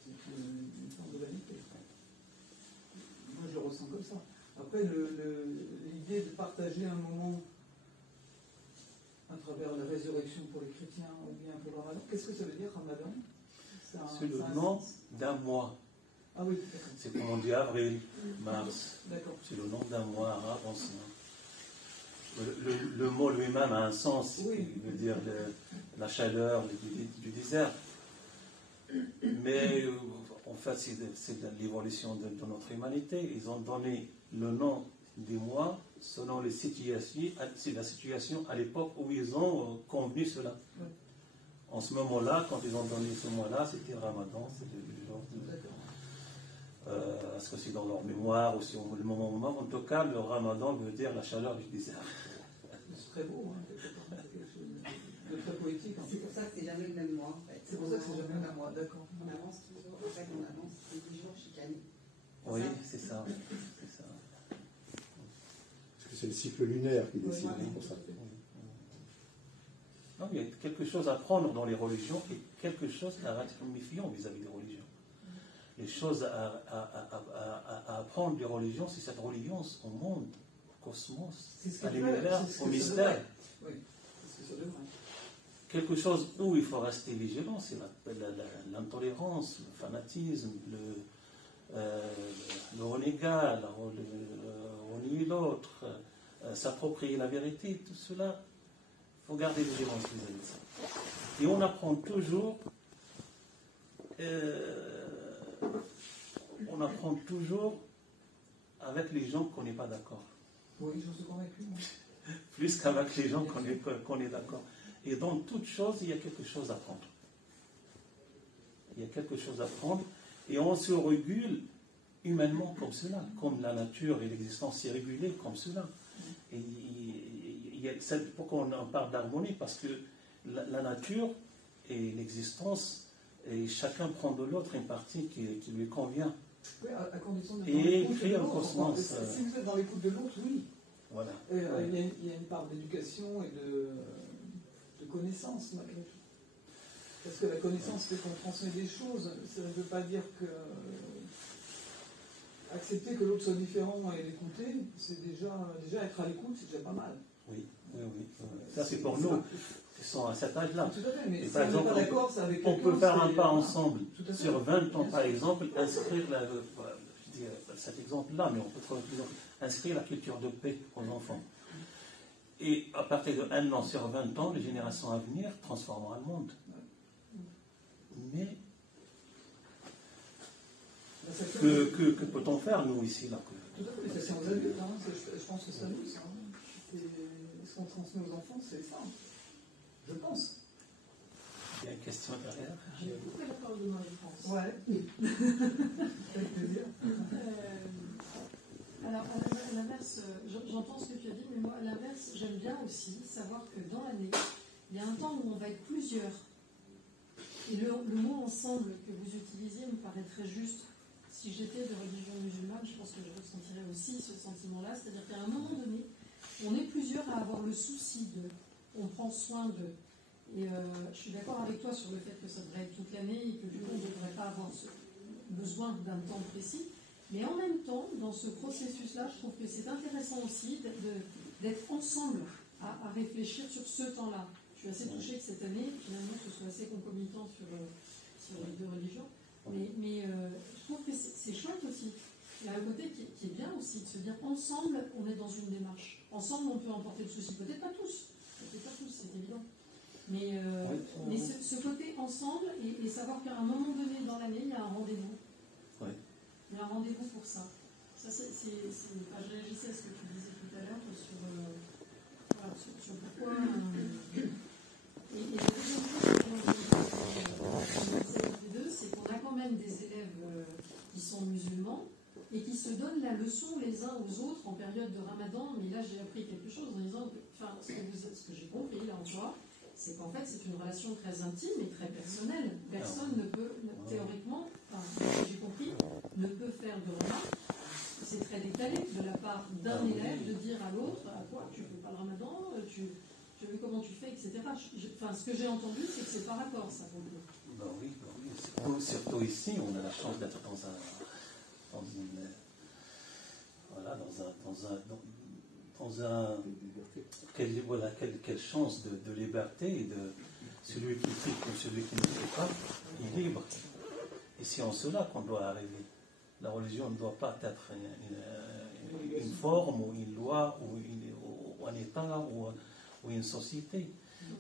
C'est une forme de vanité. Moi, je le ressens comme ça. Après, l'idée de partager un moment à travers la résurrection pour les chrétiens ou bien pour le ramadan, qu'est-ce que ça veut dire, ramadan? C'est le nom d'un mois. Ah oui. C'est comme on dit avril, mars. D'accord. C'est le nom d'un mois arabe ancien. Le mot lui-même a un sens. Oui. Il veut dire la chaleur du désert. Mais en fait, c'est l'évolution de notre humanité. Ils ont donné le nom des mois selon les situations. C'est la situation à l'époque où ils ont convenu cela. Oui. En ce moment-là, quand ils ont donné ce mois-là, c'était le Ramadan, c'était le jour de... Est-ce que c'est dans leur mémoire ou c'est au moment? En tout cas, le Ramadan veut dire la chaleur du désert. C'est très beau, hein, quelque chose de très poétique. C'est pour ça que c'est jamais le même mois. En fait. C'est pour ça que c'est jamais le même mois, d'accord. On avance toujours, en fait, on avance les 10 jours chicanés. Oui, c'est ça. Parce que c'est le cycle lunaire qui décide, pour ça. Non, il y a quelque chose à prendre dans les religions et quelque chose à ratifier vis-à-vis des religions. Les choses à apprendre des religions, c'est cette religion au monde, au cosmos, à l'univers, au mystère. Oui, c'est ce que ça devrait. Quelque chose où il faut rester vigilant, c'est l'intolérance, le fanatisme, le renégat, renier l'autre, s'approprier la vérité, tout cela. Il faut garder vigilance vis-à-vis de ça. Et on apprend toujours avec les gens qu'on n'est pas d'accord. Oui, j'en suis convaincu. Plus qu'avec les gens qu'on est d'accord. Et dans toute chose, il y a quelque chose à prendre. Il y a quelque chose à prendre. Et on se régule humainement comme cela, comme la nature et l'existence est régulée comme cela. Et pourquoi on parle d'harmonie? Parce que la nature et l'existence, et chacun prend de l'autre une partie qui lui convient. Oui, à condition de et créer un cosmos. Si vous êtes dans l'écoute de l'autre, oui. Voilà. Il y a une part d'éducation et de connaissance, malgré tout. Parce que la connaissance fait qu'on transmet des choses. Ça ne veut pas dire que... accepter que l'autre soit différent et l'écouter, c'est déjà être à l'écoute, c'est déjà pas mal. Oui. Ça, c'est pour nous qui sont à cet âge-là. Tout à fait, mais et si par exemple, on n'est pas d'accord, c'est avec on peut faire un pas ensemble. Tout à fait. Sur 20 ans, par exemple, inscrire cet exemple-là, mais on peut trouver plus inscrire la culture de paix aux enfants. Et à partir de 1 an sur 20 ans, les générations à venir transformeront le monde. Mais que peut-on faire, nous, ici, là? Tout à fait, c'est aux adultes, hein. Je pense que c'est à nous, ça. Ce qu'on transmet aux enfants, c'est ça. Je pense. Il y a une question derrière. J'ai beaucoup la parole de Marie-France. Ouais. Avec plaisir. Alors, à l'inverse, j'entends ce que tu as dit, mais moi, à l'inverse, j'aime bien aussi savoir que dans l'année, il y a un temps où on va être plusieurs. Et le mot ensemble que vous utilisiez me paraît très juste. Si j'étais de religion musulmane, je pense que je ressentirais aussi ce sentiment-là. C'est-à-dire qu'à un moment donné, on est plusieurs à avoir le souci de, on prend soin d'eux. Et je suis d'accord avec toi sur le fait que ça devrait être toute l'année et que du coup, on ne devrait pas avoir besoin d'un temps précis. Mais en même temps, dans ce processus-là, je trouve que c'est intéressant aussi d'être ensemble à réfléchir sur ce temps-là. Je suis assez touchée que cette année, finalement, ce soit assez concomitant sur les deux religions. Mais je trouve que c'est chouette aussi. Il y a un côté qui est bien aussi, de se dire ensemble, on est dans une démarche. Ensemble, on peut emporter le souci. Peut-être pas tous, c'est évident. Mais ce côté ensemble et savoir qu'à un moment donné dans l'année, il y a un rendez-vous. Oui. Il y a un rendez-vous pour ça. Ça, je réagissais à ce que tu disais tout à l'heure sur pourquoi. Et la deuxième chose, c'est qu'on a quand même des élèves qui sont musulmans et qui se donnent la leçon les uns aux autres en période de Ramadan. Mais là, j'ai appris quelque chose en disant, ce que j'ai compris là encore, c'est qu'en fait, c'est une relation très intime et très personnelle. Personne ne peut, théoriquement, j'ai compris, ne peut faire de remarques. C'est très décalé de la part d'un élève de dire à l'autre, à toi, tu ne fais pas le Ramadan, tu as vu comment tu fais, etc. Ce que j'ai entendu, c'est que c'est par accord, ça, pour le coup. Oui. Surtout ici, on a la chance d'être quelle chance de liberté, et de celui qui fait comme celui qui ne fait pas, il est libre. Et c'est en cela qu'on doit arriver. La religion ne doit pas être une forme, ou une loi, ou un État, ou une société.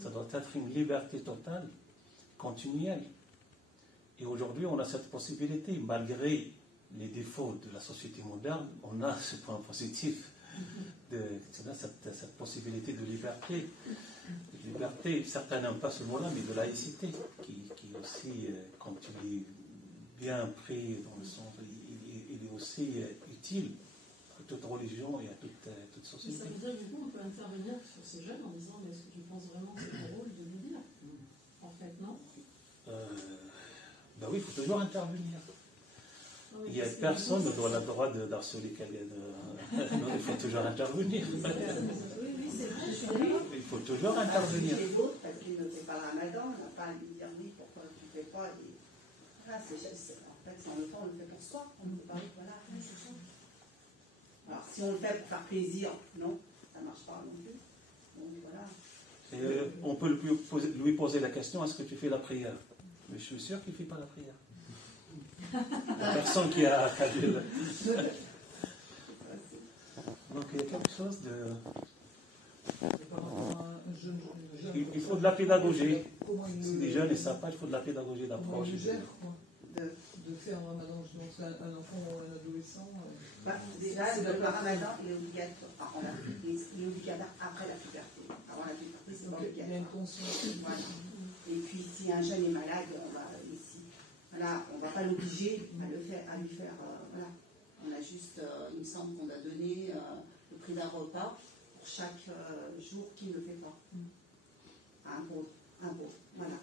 Ça doit être une liberté totale, continuelle. Et aujourd'hui, on a cette possibilité, malgré les défauts de la société moderne, on a ce point positif, cette possibilité de liberté. Liberté, certains n'aiment pas ce mot-là, mais de laïcité, qui aussi, quand il est bien pris dans le sens, il est aussi utile à toute religion et à toute société. Mais ça veut dire, du coup, on peut intervenir sur ces jeunes en disant, mais est-ce que tu penses vraiment que c'est ton rôle de le dire? En fait, non? Oui, il faut toujours intervenir. Il y a personne qui doit le droit d'harceler quelqu'un. Il faut toujours intervenir. Oui, c'est vrai, je suis d'accord. Il faut toujours intervenir. Les autres, parce qu'ils ne font pas le Ramadan, on n'a pas à lui dire oui, pourquoi tu ne fais pas. En fait, si on le fait, on le fait pour soi. On ne peut pas, voilà, c'est ça. Alors, si on le fait pour faire plaisir, non, ça ne marche pas non plus. Donc voilà. On peut lui poser la question, est-ce que tu fais la prière? Mais je suis sûr qu'il ne fait pas la prière. La personne qui a cadué. Donc il y a quelque chose de... Il faut de la pédagogie. Si les jeunes ne savent pas, il faut de la pédagogie d'approche. De faire un ramadan, je pense, un enfant ou un adolescent. Déjà, le ramadan, il est obligatoire. Il est obligatoire après la puberté. Avant la puberté, c'est pas obligatoire. Il y a une conscience. Voilà. Et puis, si un jeune est malade, on va pas l'obliger à lui faire. Voilà. On a juste, il me semble qu'on a donné le prix d'un repas pour chaque jour qu'il ne fait pas. Un pot. Voilà.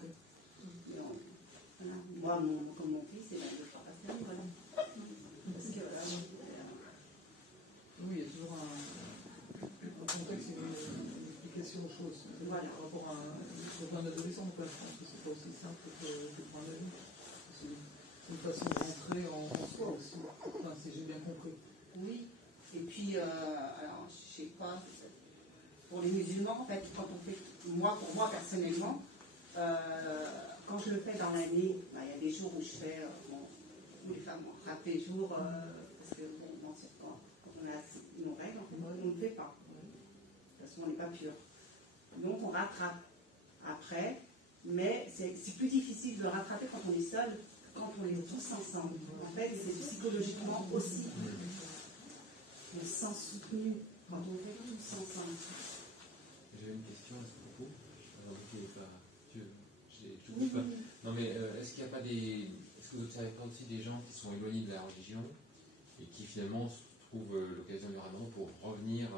Voilà. Moi, comme mon fils, il ne pas passer à l'école. Parce que voilà. Oui, il y a toujours un contexte et une explication aux choses. Voilà. Par rapport à un adolescent, je pense que c'est pas aussi simple que pour un adulte. C'est une façon de rentrer en soi aussi. Enfin, si j'ai bien compris. Oui. Et puis, alors, je sais pas, pour les musulmans, en fait, quand on fait, pour moi personnellement, quand je le fais dans l'année, il y a des jours où je fais, où les femmes ont rattrapé les jours, parce on a nos règles, en fait, on ne le fait pas. De toute façon, on n'est pas pur. Donc on rattrape après, mais c'est plus difficile de le rattraper quand on est seul que quand on est tous ensemble. En fait, c'est psychologiquement aussi. On se sent soutenu quand on fait tous ensemble. J'avais une question à ce propos. Alors, je ne pas. Non, mais est-ce qu'il n'y a pas des. Est-ce que vous n'observez pas aussi des gens qui sont éloignés de la religion et qui finalement trouvent l'occasion du ramadan pour revenir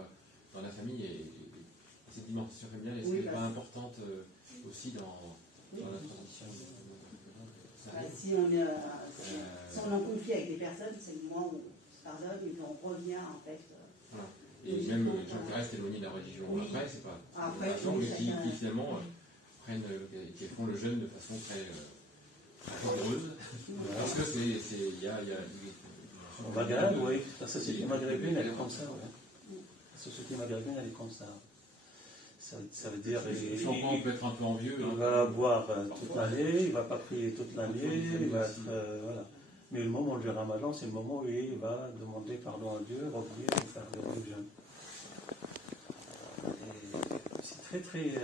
dans la famille et cette dimension familiale, est-ce qu'elle n'est pas importante aussi dans la tradition si on est en conflit avec des personnes, c'est le moment où on se pardonne et puis on revient en fait. Voilà. Et même les gens qui restent éloignés de la religion après, c'est pas. Après, mais qui finalement qui font le jeûne de façon très heureuse. Parce que il y a au Maghreb, oui, la société maghrébine, elle est comme ça, oui. La société maghrébine, elle est comme ça. Ça veut dire on peut être un peu envieux. Il va boire toute l'année, il ne va pas prier toute l'année, il va être voilà. Mais le moment du Ramadan, c'est le moment où il va demander pardon à Dieu, revenir et faire le jeûne. C'est très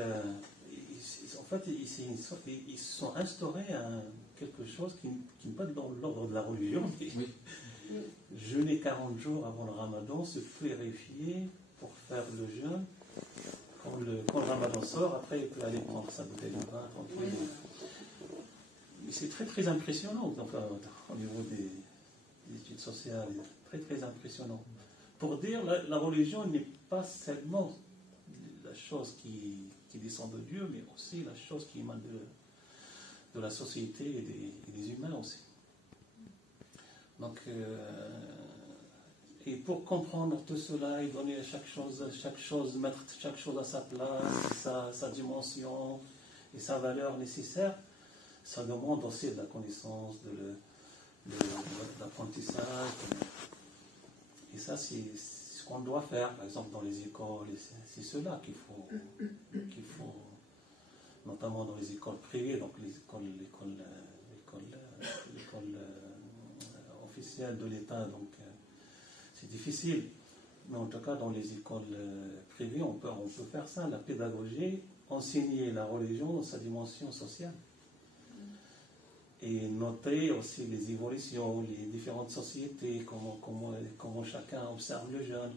en fait, ils se sont instaurés quelque chose qui n'est pas dans l'ordre de la religion. Oui. Jeûner 40 jours avant le Ramadan, se purifier pour faire le jeûne. Quand le Ramadan sort, après il peut aller prendre sa bouteille de vin tranquille. Mais c'est très très impressionnant au niveau des études sociales, très très impressionnant. Pour dire, la religion n'est pas seulement la chose qui descend de Dieu, mais aussi la chose qui émane de la société et des humains aussi. Donc, et pour comprendre tout cela et donner à chaque chose, mettre chaque chose à sa place, sa dimension et sa valeur nécessaire, ça demande aussi de la connaissance, de l'apprentissage. Et ça, c'est ce qu'on doit faire, par exemple, dans les écoles. C'est cela qu'il faut, notamment dans les écoles privées, donc l'école officielle de l'État. Donc, c'est difficile. Mais en tout cas, dans les écoles privées, on peut faire ça, la pédagogie, enseigner la religion dans sa dimension sociale. Et noter aussi les évolutions, les différentes sociétés, comment chacun observe le jeune,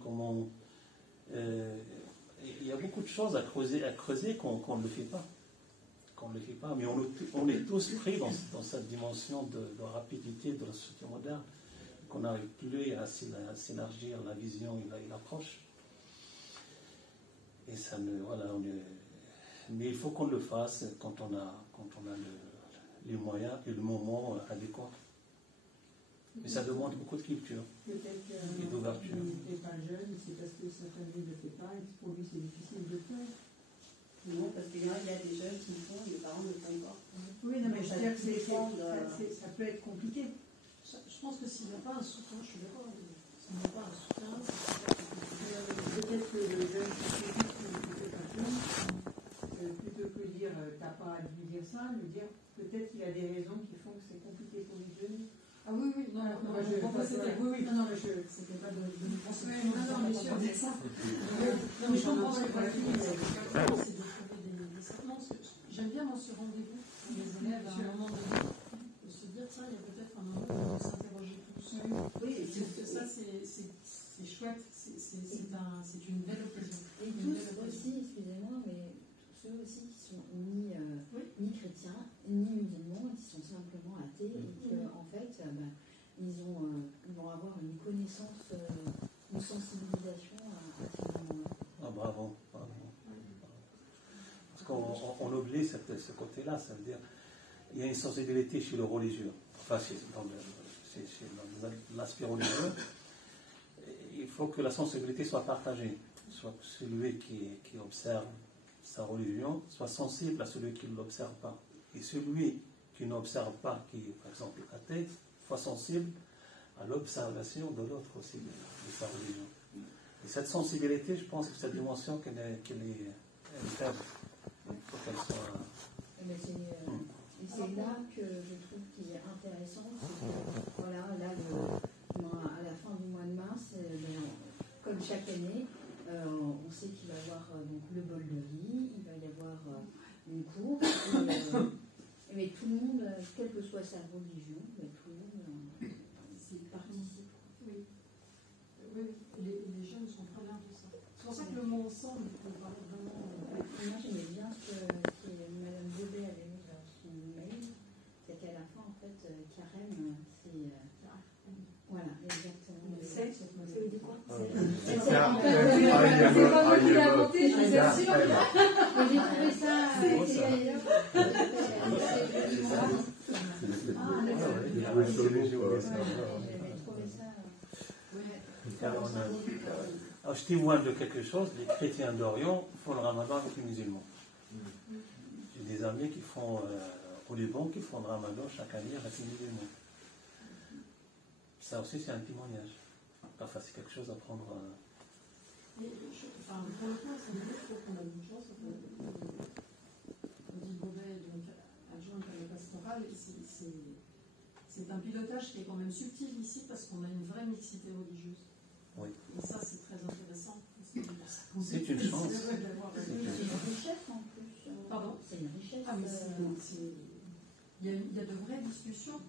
il y a beaucoup de choses à creuser qu'on ne le fait pas. Mais on est tous pris dans cette dimension de rapidité de la société moderne, qu'on n'arrive plus à s'élargir la vision et l'approche. Et ça mais il faut qu'on le fasse quand on a les moyens et le moment adéquat. Mais ça demande beaucoup de culture et d'ouverture. Il n'est pas jeune, c'est parce que sa famille ne le fait pas et pour lui c'est difficile de faire. Non, parce qu'il y a des jeunes qui le font et les parents ne le font pas. Oui, non, mais je veux dire que ça peut être compliqué. Je pense que s'il n'a pas un soutien, je suis d'accord avec vous. S'il n'a pas un soutien, peut-être que le jeune qui ne fait pas jeune, plutôt que de dire t'as pas à lui dire ça, lui dire peut-être qu'il a des raisons qui font que c'est compliqué pour les jeunes. Ah oui, non, c'était pas de penser. Non, mais sûr, c'est ça. Non, mais je comprends ce que c'est de trouver des certains. J'aime bien dans ce rendez-vous, les élèves, à un moment donné, de se dire, tiens, il y a peut-être un moment où on va s'interroger tous. Oui, et ça, c'est chouette, c'est une belle occasion. Et tous aussi, excusez-moi, mais tous ceux aussi qui sont ni chrétiens, ni musulmans, qui sont simplement athées, et qui, en fait, ils vont avoir une connaissance, une sensibilisation à ce moment-là. Ah, bravo. Parce qu'on oublie ce côté-là, ça veut dire il y a une sensibilité chez le religieux, enfin dans l'aspect religieux. Il faut que la sensibilité soit partagée, soit celui qui observe sa religion soit sensible à celui qui ne l'observe pas. Et celui qui n'observe pas, qui est par exemple athée, soit sensible à l'observation de l'autre aussi, de sa religion. Et cette sensibilité, je pense que cette dimension qu'elle est faible. Il faut qu'elle soit... Mais c'est là que je trouve qu'il est intéressant, c'est que, voilà, là, à la fin du mois de mars, chaque année, on sait qu'il va y avoir donc, le bol de riz, il va y avoir une course, mais tout le monde, quelle que soit sa religion, tout le monde participe. Oui. Oui, les jeunes sont très bien de ça. C'est pour ça que le mot ensemble, on parle vraiment. Moi, j'aimais bien ce que Mme Baudet avait mis dans son mail, c'est qu'à la fin, en fait, carême, c'est. Voilà, exactement. Ça veut dire quoi? C'est pas moi qui l'ai inventé, je vous assure. J'ai trouvé ça. Alors, je témoigne de quelque chose, les chrétiens d'Orient font le ramadan avec les musulmans. J'ai des amis qui font au Liban, qui font le ramadan chaque année avec les musulmans. Ça aussi, c'est un témoignage. Enfin, c'est quelque chose à prendre. Pour le coup, ça veut dire qu'on a une chance. Odile Beauvais, donc adjointe à la pastorale, c'est un pilotage qui est quand même subtil ici parce qu'on a une vraie mixité religieuse. Oui. Et ça, c'est très intéressant. C'est une chance. C'est une richesse en plus. Pardon? C'est une richesse. Ah, mais il y a de vraies discussions,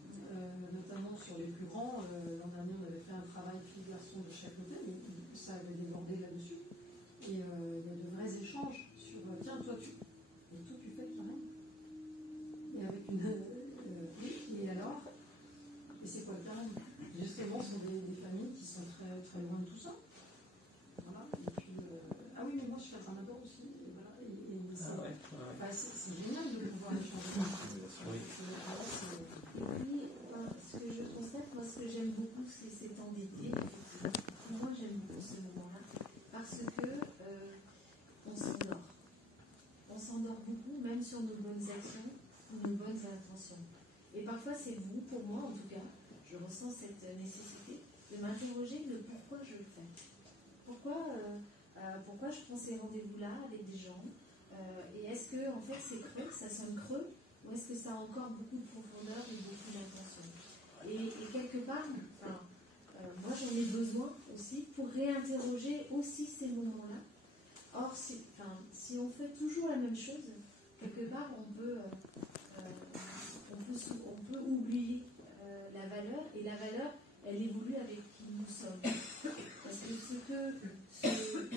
notamment sur les plus grands. L'an dernier, on avait fait un travail fille-garçon de chaque côté, mais ça avait débordé là-dessus. Et il y a de vrais échanges sur tiens, toi, tu fais carême. Et avec une. Et alors? Et c'est quoi le carême? Justement, ce sont des familles qui sont très, très loin de tout ça. Voilà. Et puis, ah oui, mais moi, je fais un ramadan aussi. Et voilà. C'est génial de pouvoir échanger. Oui, ce que je constate, moi, ce que j'aime beaucoup, c'est cet temps d'été. Moi, j'aime beaucoup ce moment-là parce que on s'endort. On s'endort beaucoup, même sur nos bonnes actions ou nos bonnes intentions. Et parfois, c'est vous, pour moi en tout cas, je ressens cette nécessité de m'interroger de pourquoi je le fais. Pourquoi je prends ces rendez-vous-là avec des gens et est-ce que en fait c'est creux, ça sonne creux, ou est-ce que ça a encore beaucoup de profondeur et beaucoup d'intention et quelque part, moi j'en ai besoin aussi pour réinterroger aussi ces moments-là. Or, si on fait toujours la même chose, quelque part on peut oublier la valeur, et la valeur, elle évolue avec qui nous sommes. Parce que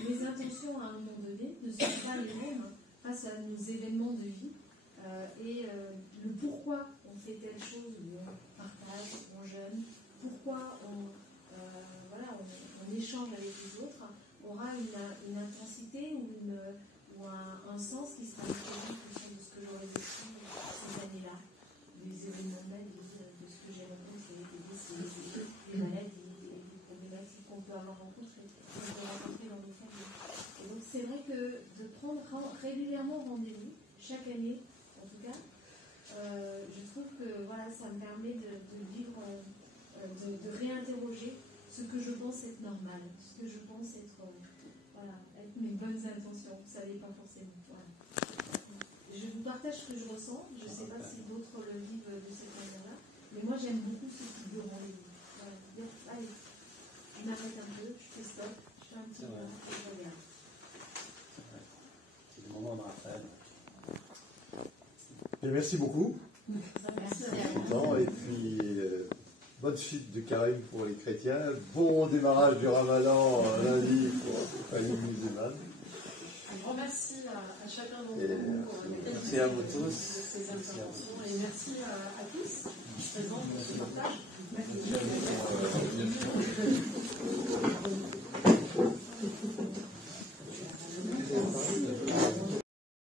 les intentions à un moment donné ne sont pas les mêmes face à nos événements de vie et le pourquoi on fait telle chose, où on partage, on jeûne, pourquoi on échange avec les autres, aura une intensité ou un sens qui sera différent en fonction de ce que j'aurais vécu ces années-là, des événements de ma vie, de ce que j'ai rencontré, des décès, des maladies, des problématiques qu'on peut avoir rencontrées, qu'on peut rencontrer dans nos familles. Et donc c'est vrai que de prendre régulièrement rendez-vous, chaque année en tout cas, je trouve que voilà, ça me permet de vivre, de réinterroger ce que je pense être normal, ce que je pense être mes bonnes intentions. Vous ne savez pas forcément. Voilà. Je vous partage ce que je ressens. Je ne sais pas si d'autres le vivent de cette manière-là, mais moi j'aime beaucoup ce type de rendez-vous. Voilà. Dire, allez, je m'arrête un peu, je fais stop, je fais un petit moment et je regarde. C'est le moment de Raphaël. Et merci beaucoup. Merci à vous. Et puis, bonne suite de carême pour les chrétiens. Bon démarrage du Ramadan lundi pour les familles musulmanes. Un grand merci à chacun d'entre vous pour merci à vous tous. Ces interventions et merci à tous présents pour ce partage. Merci.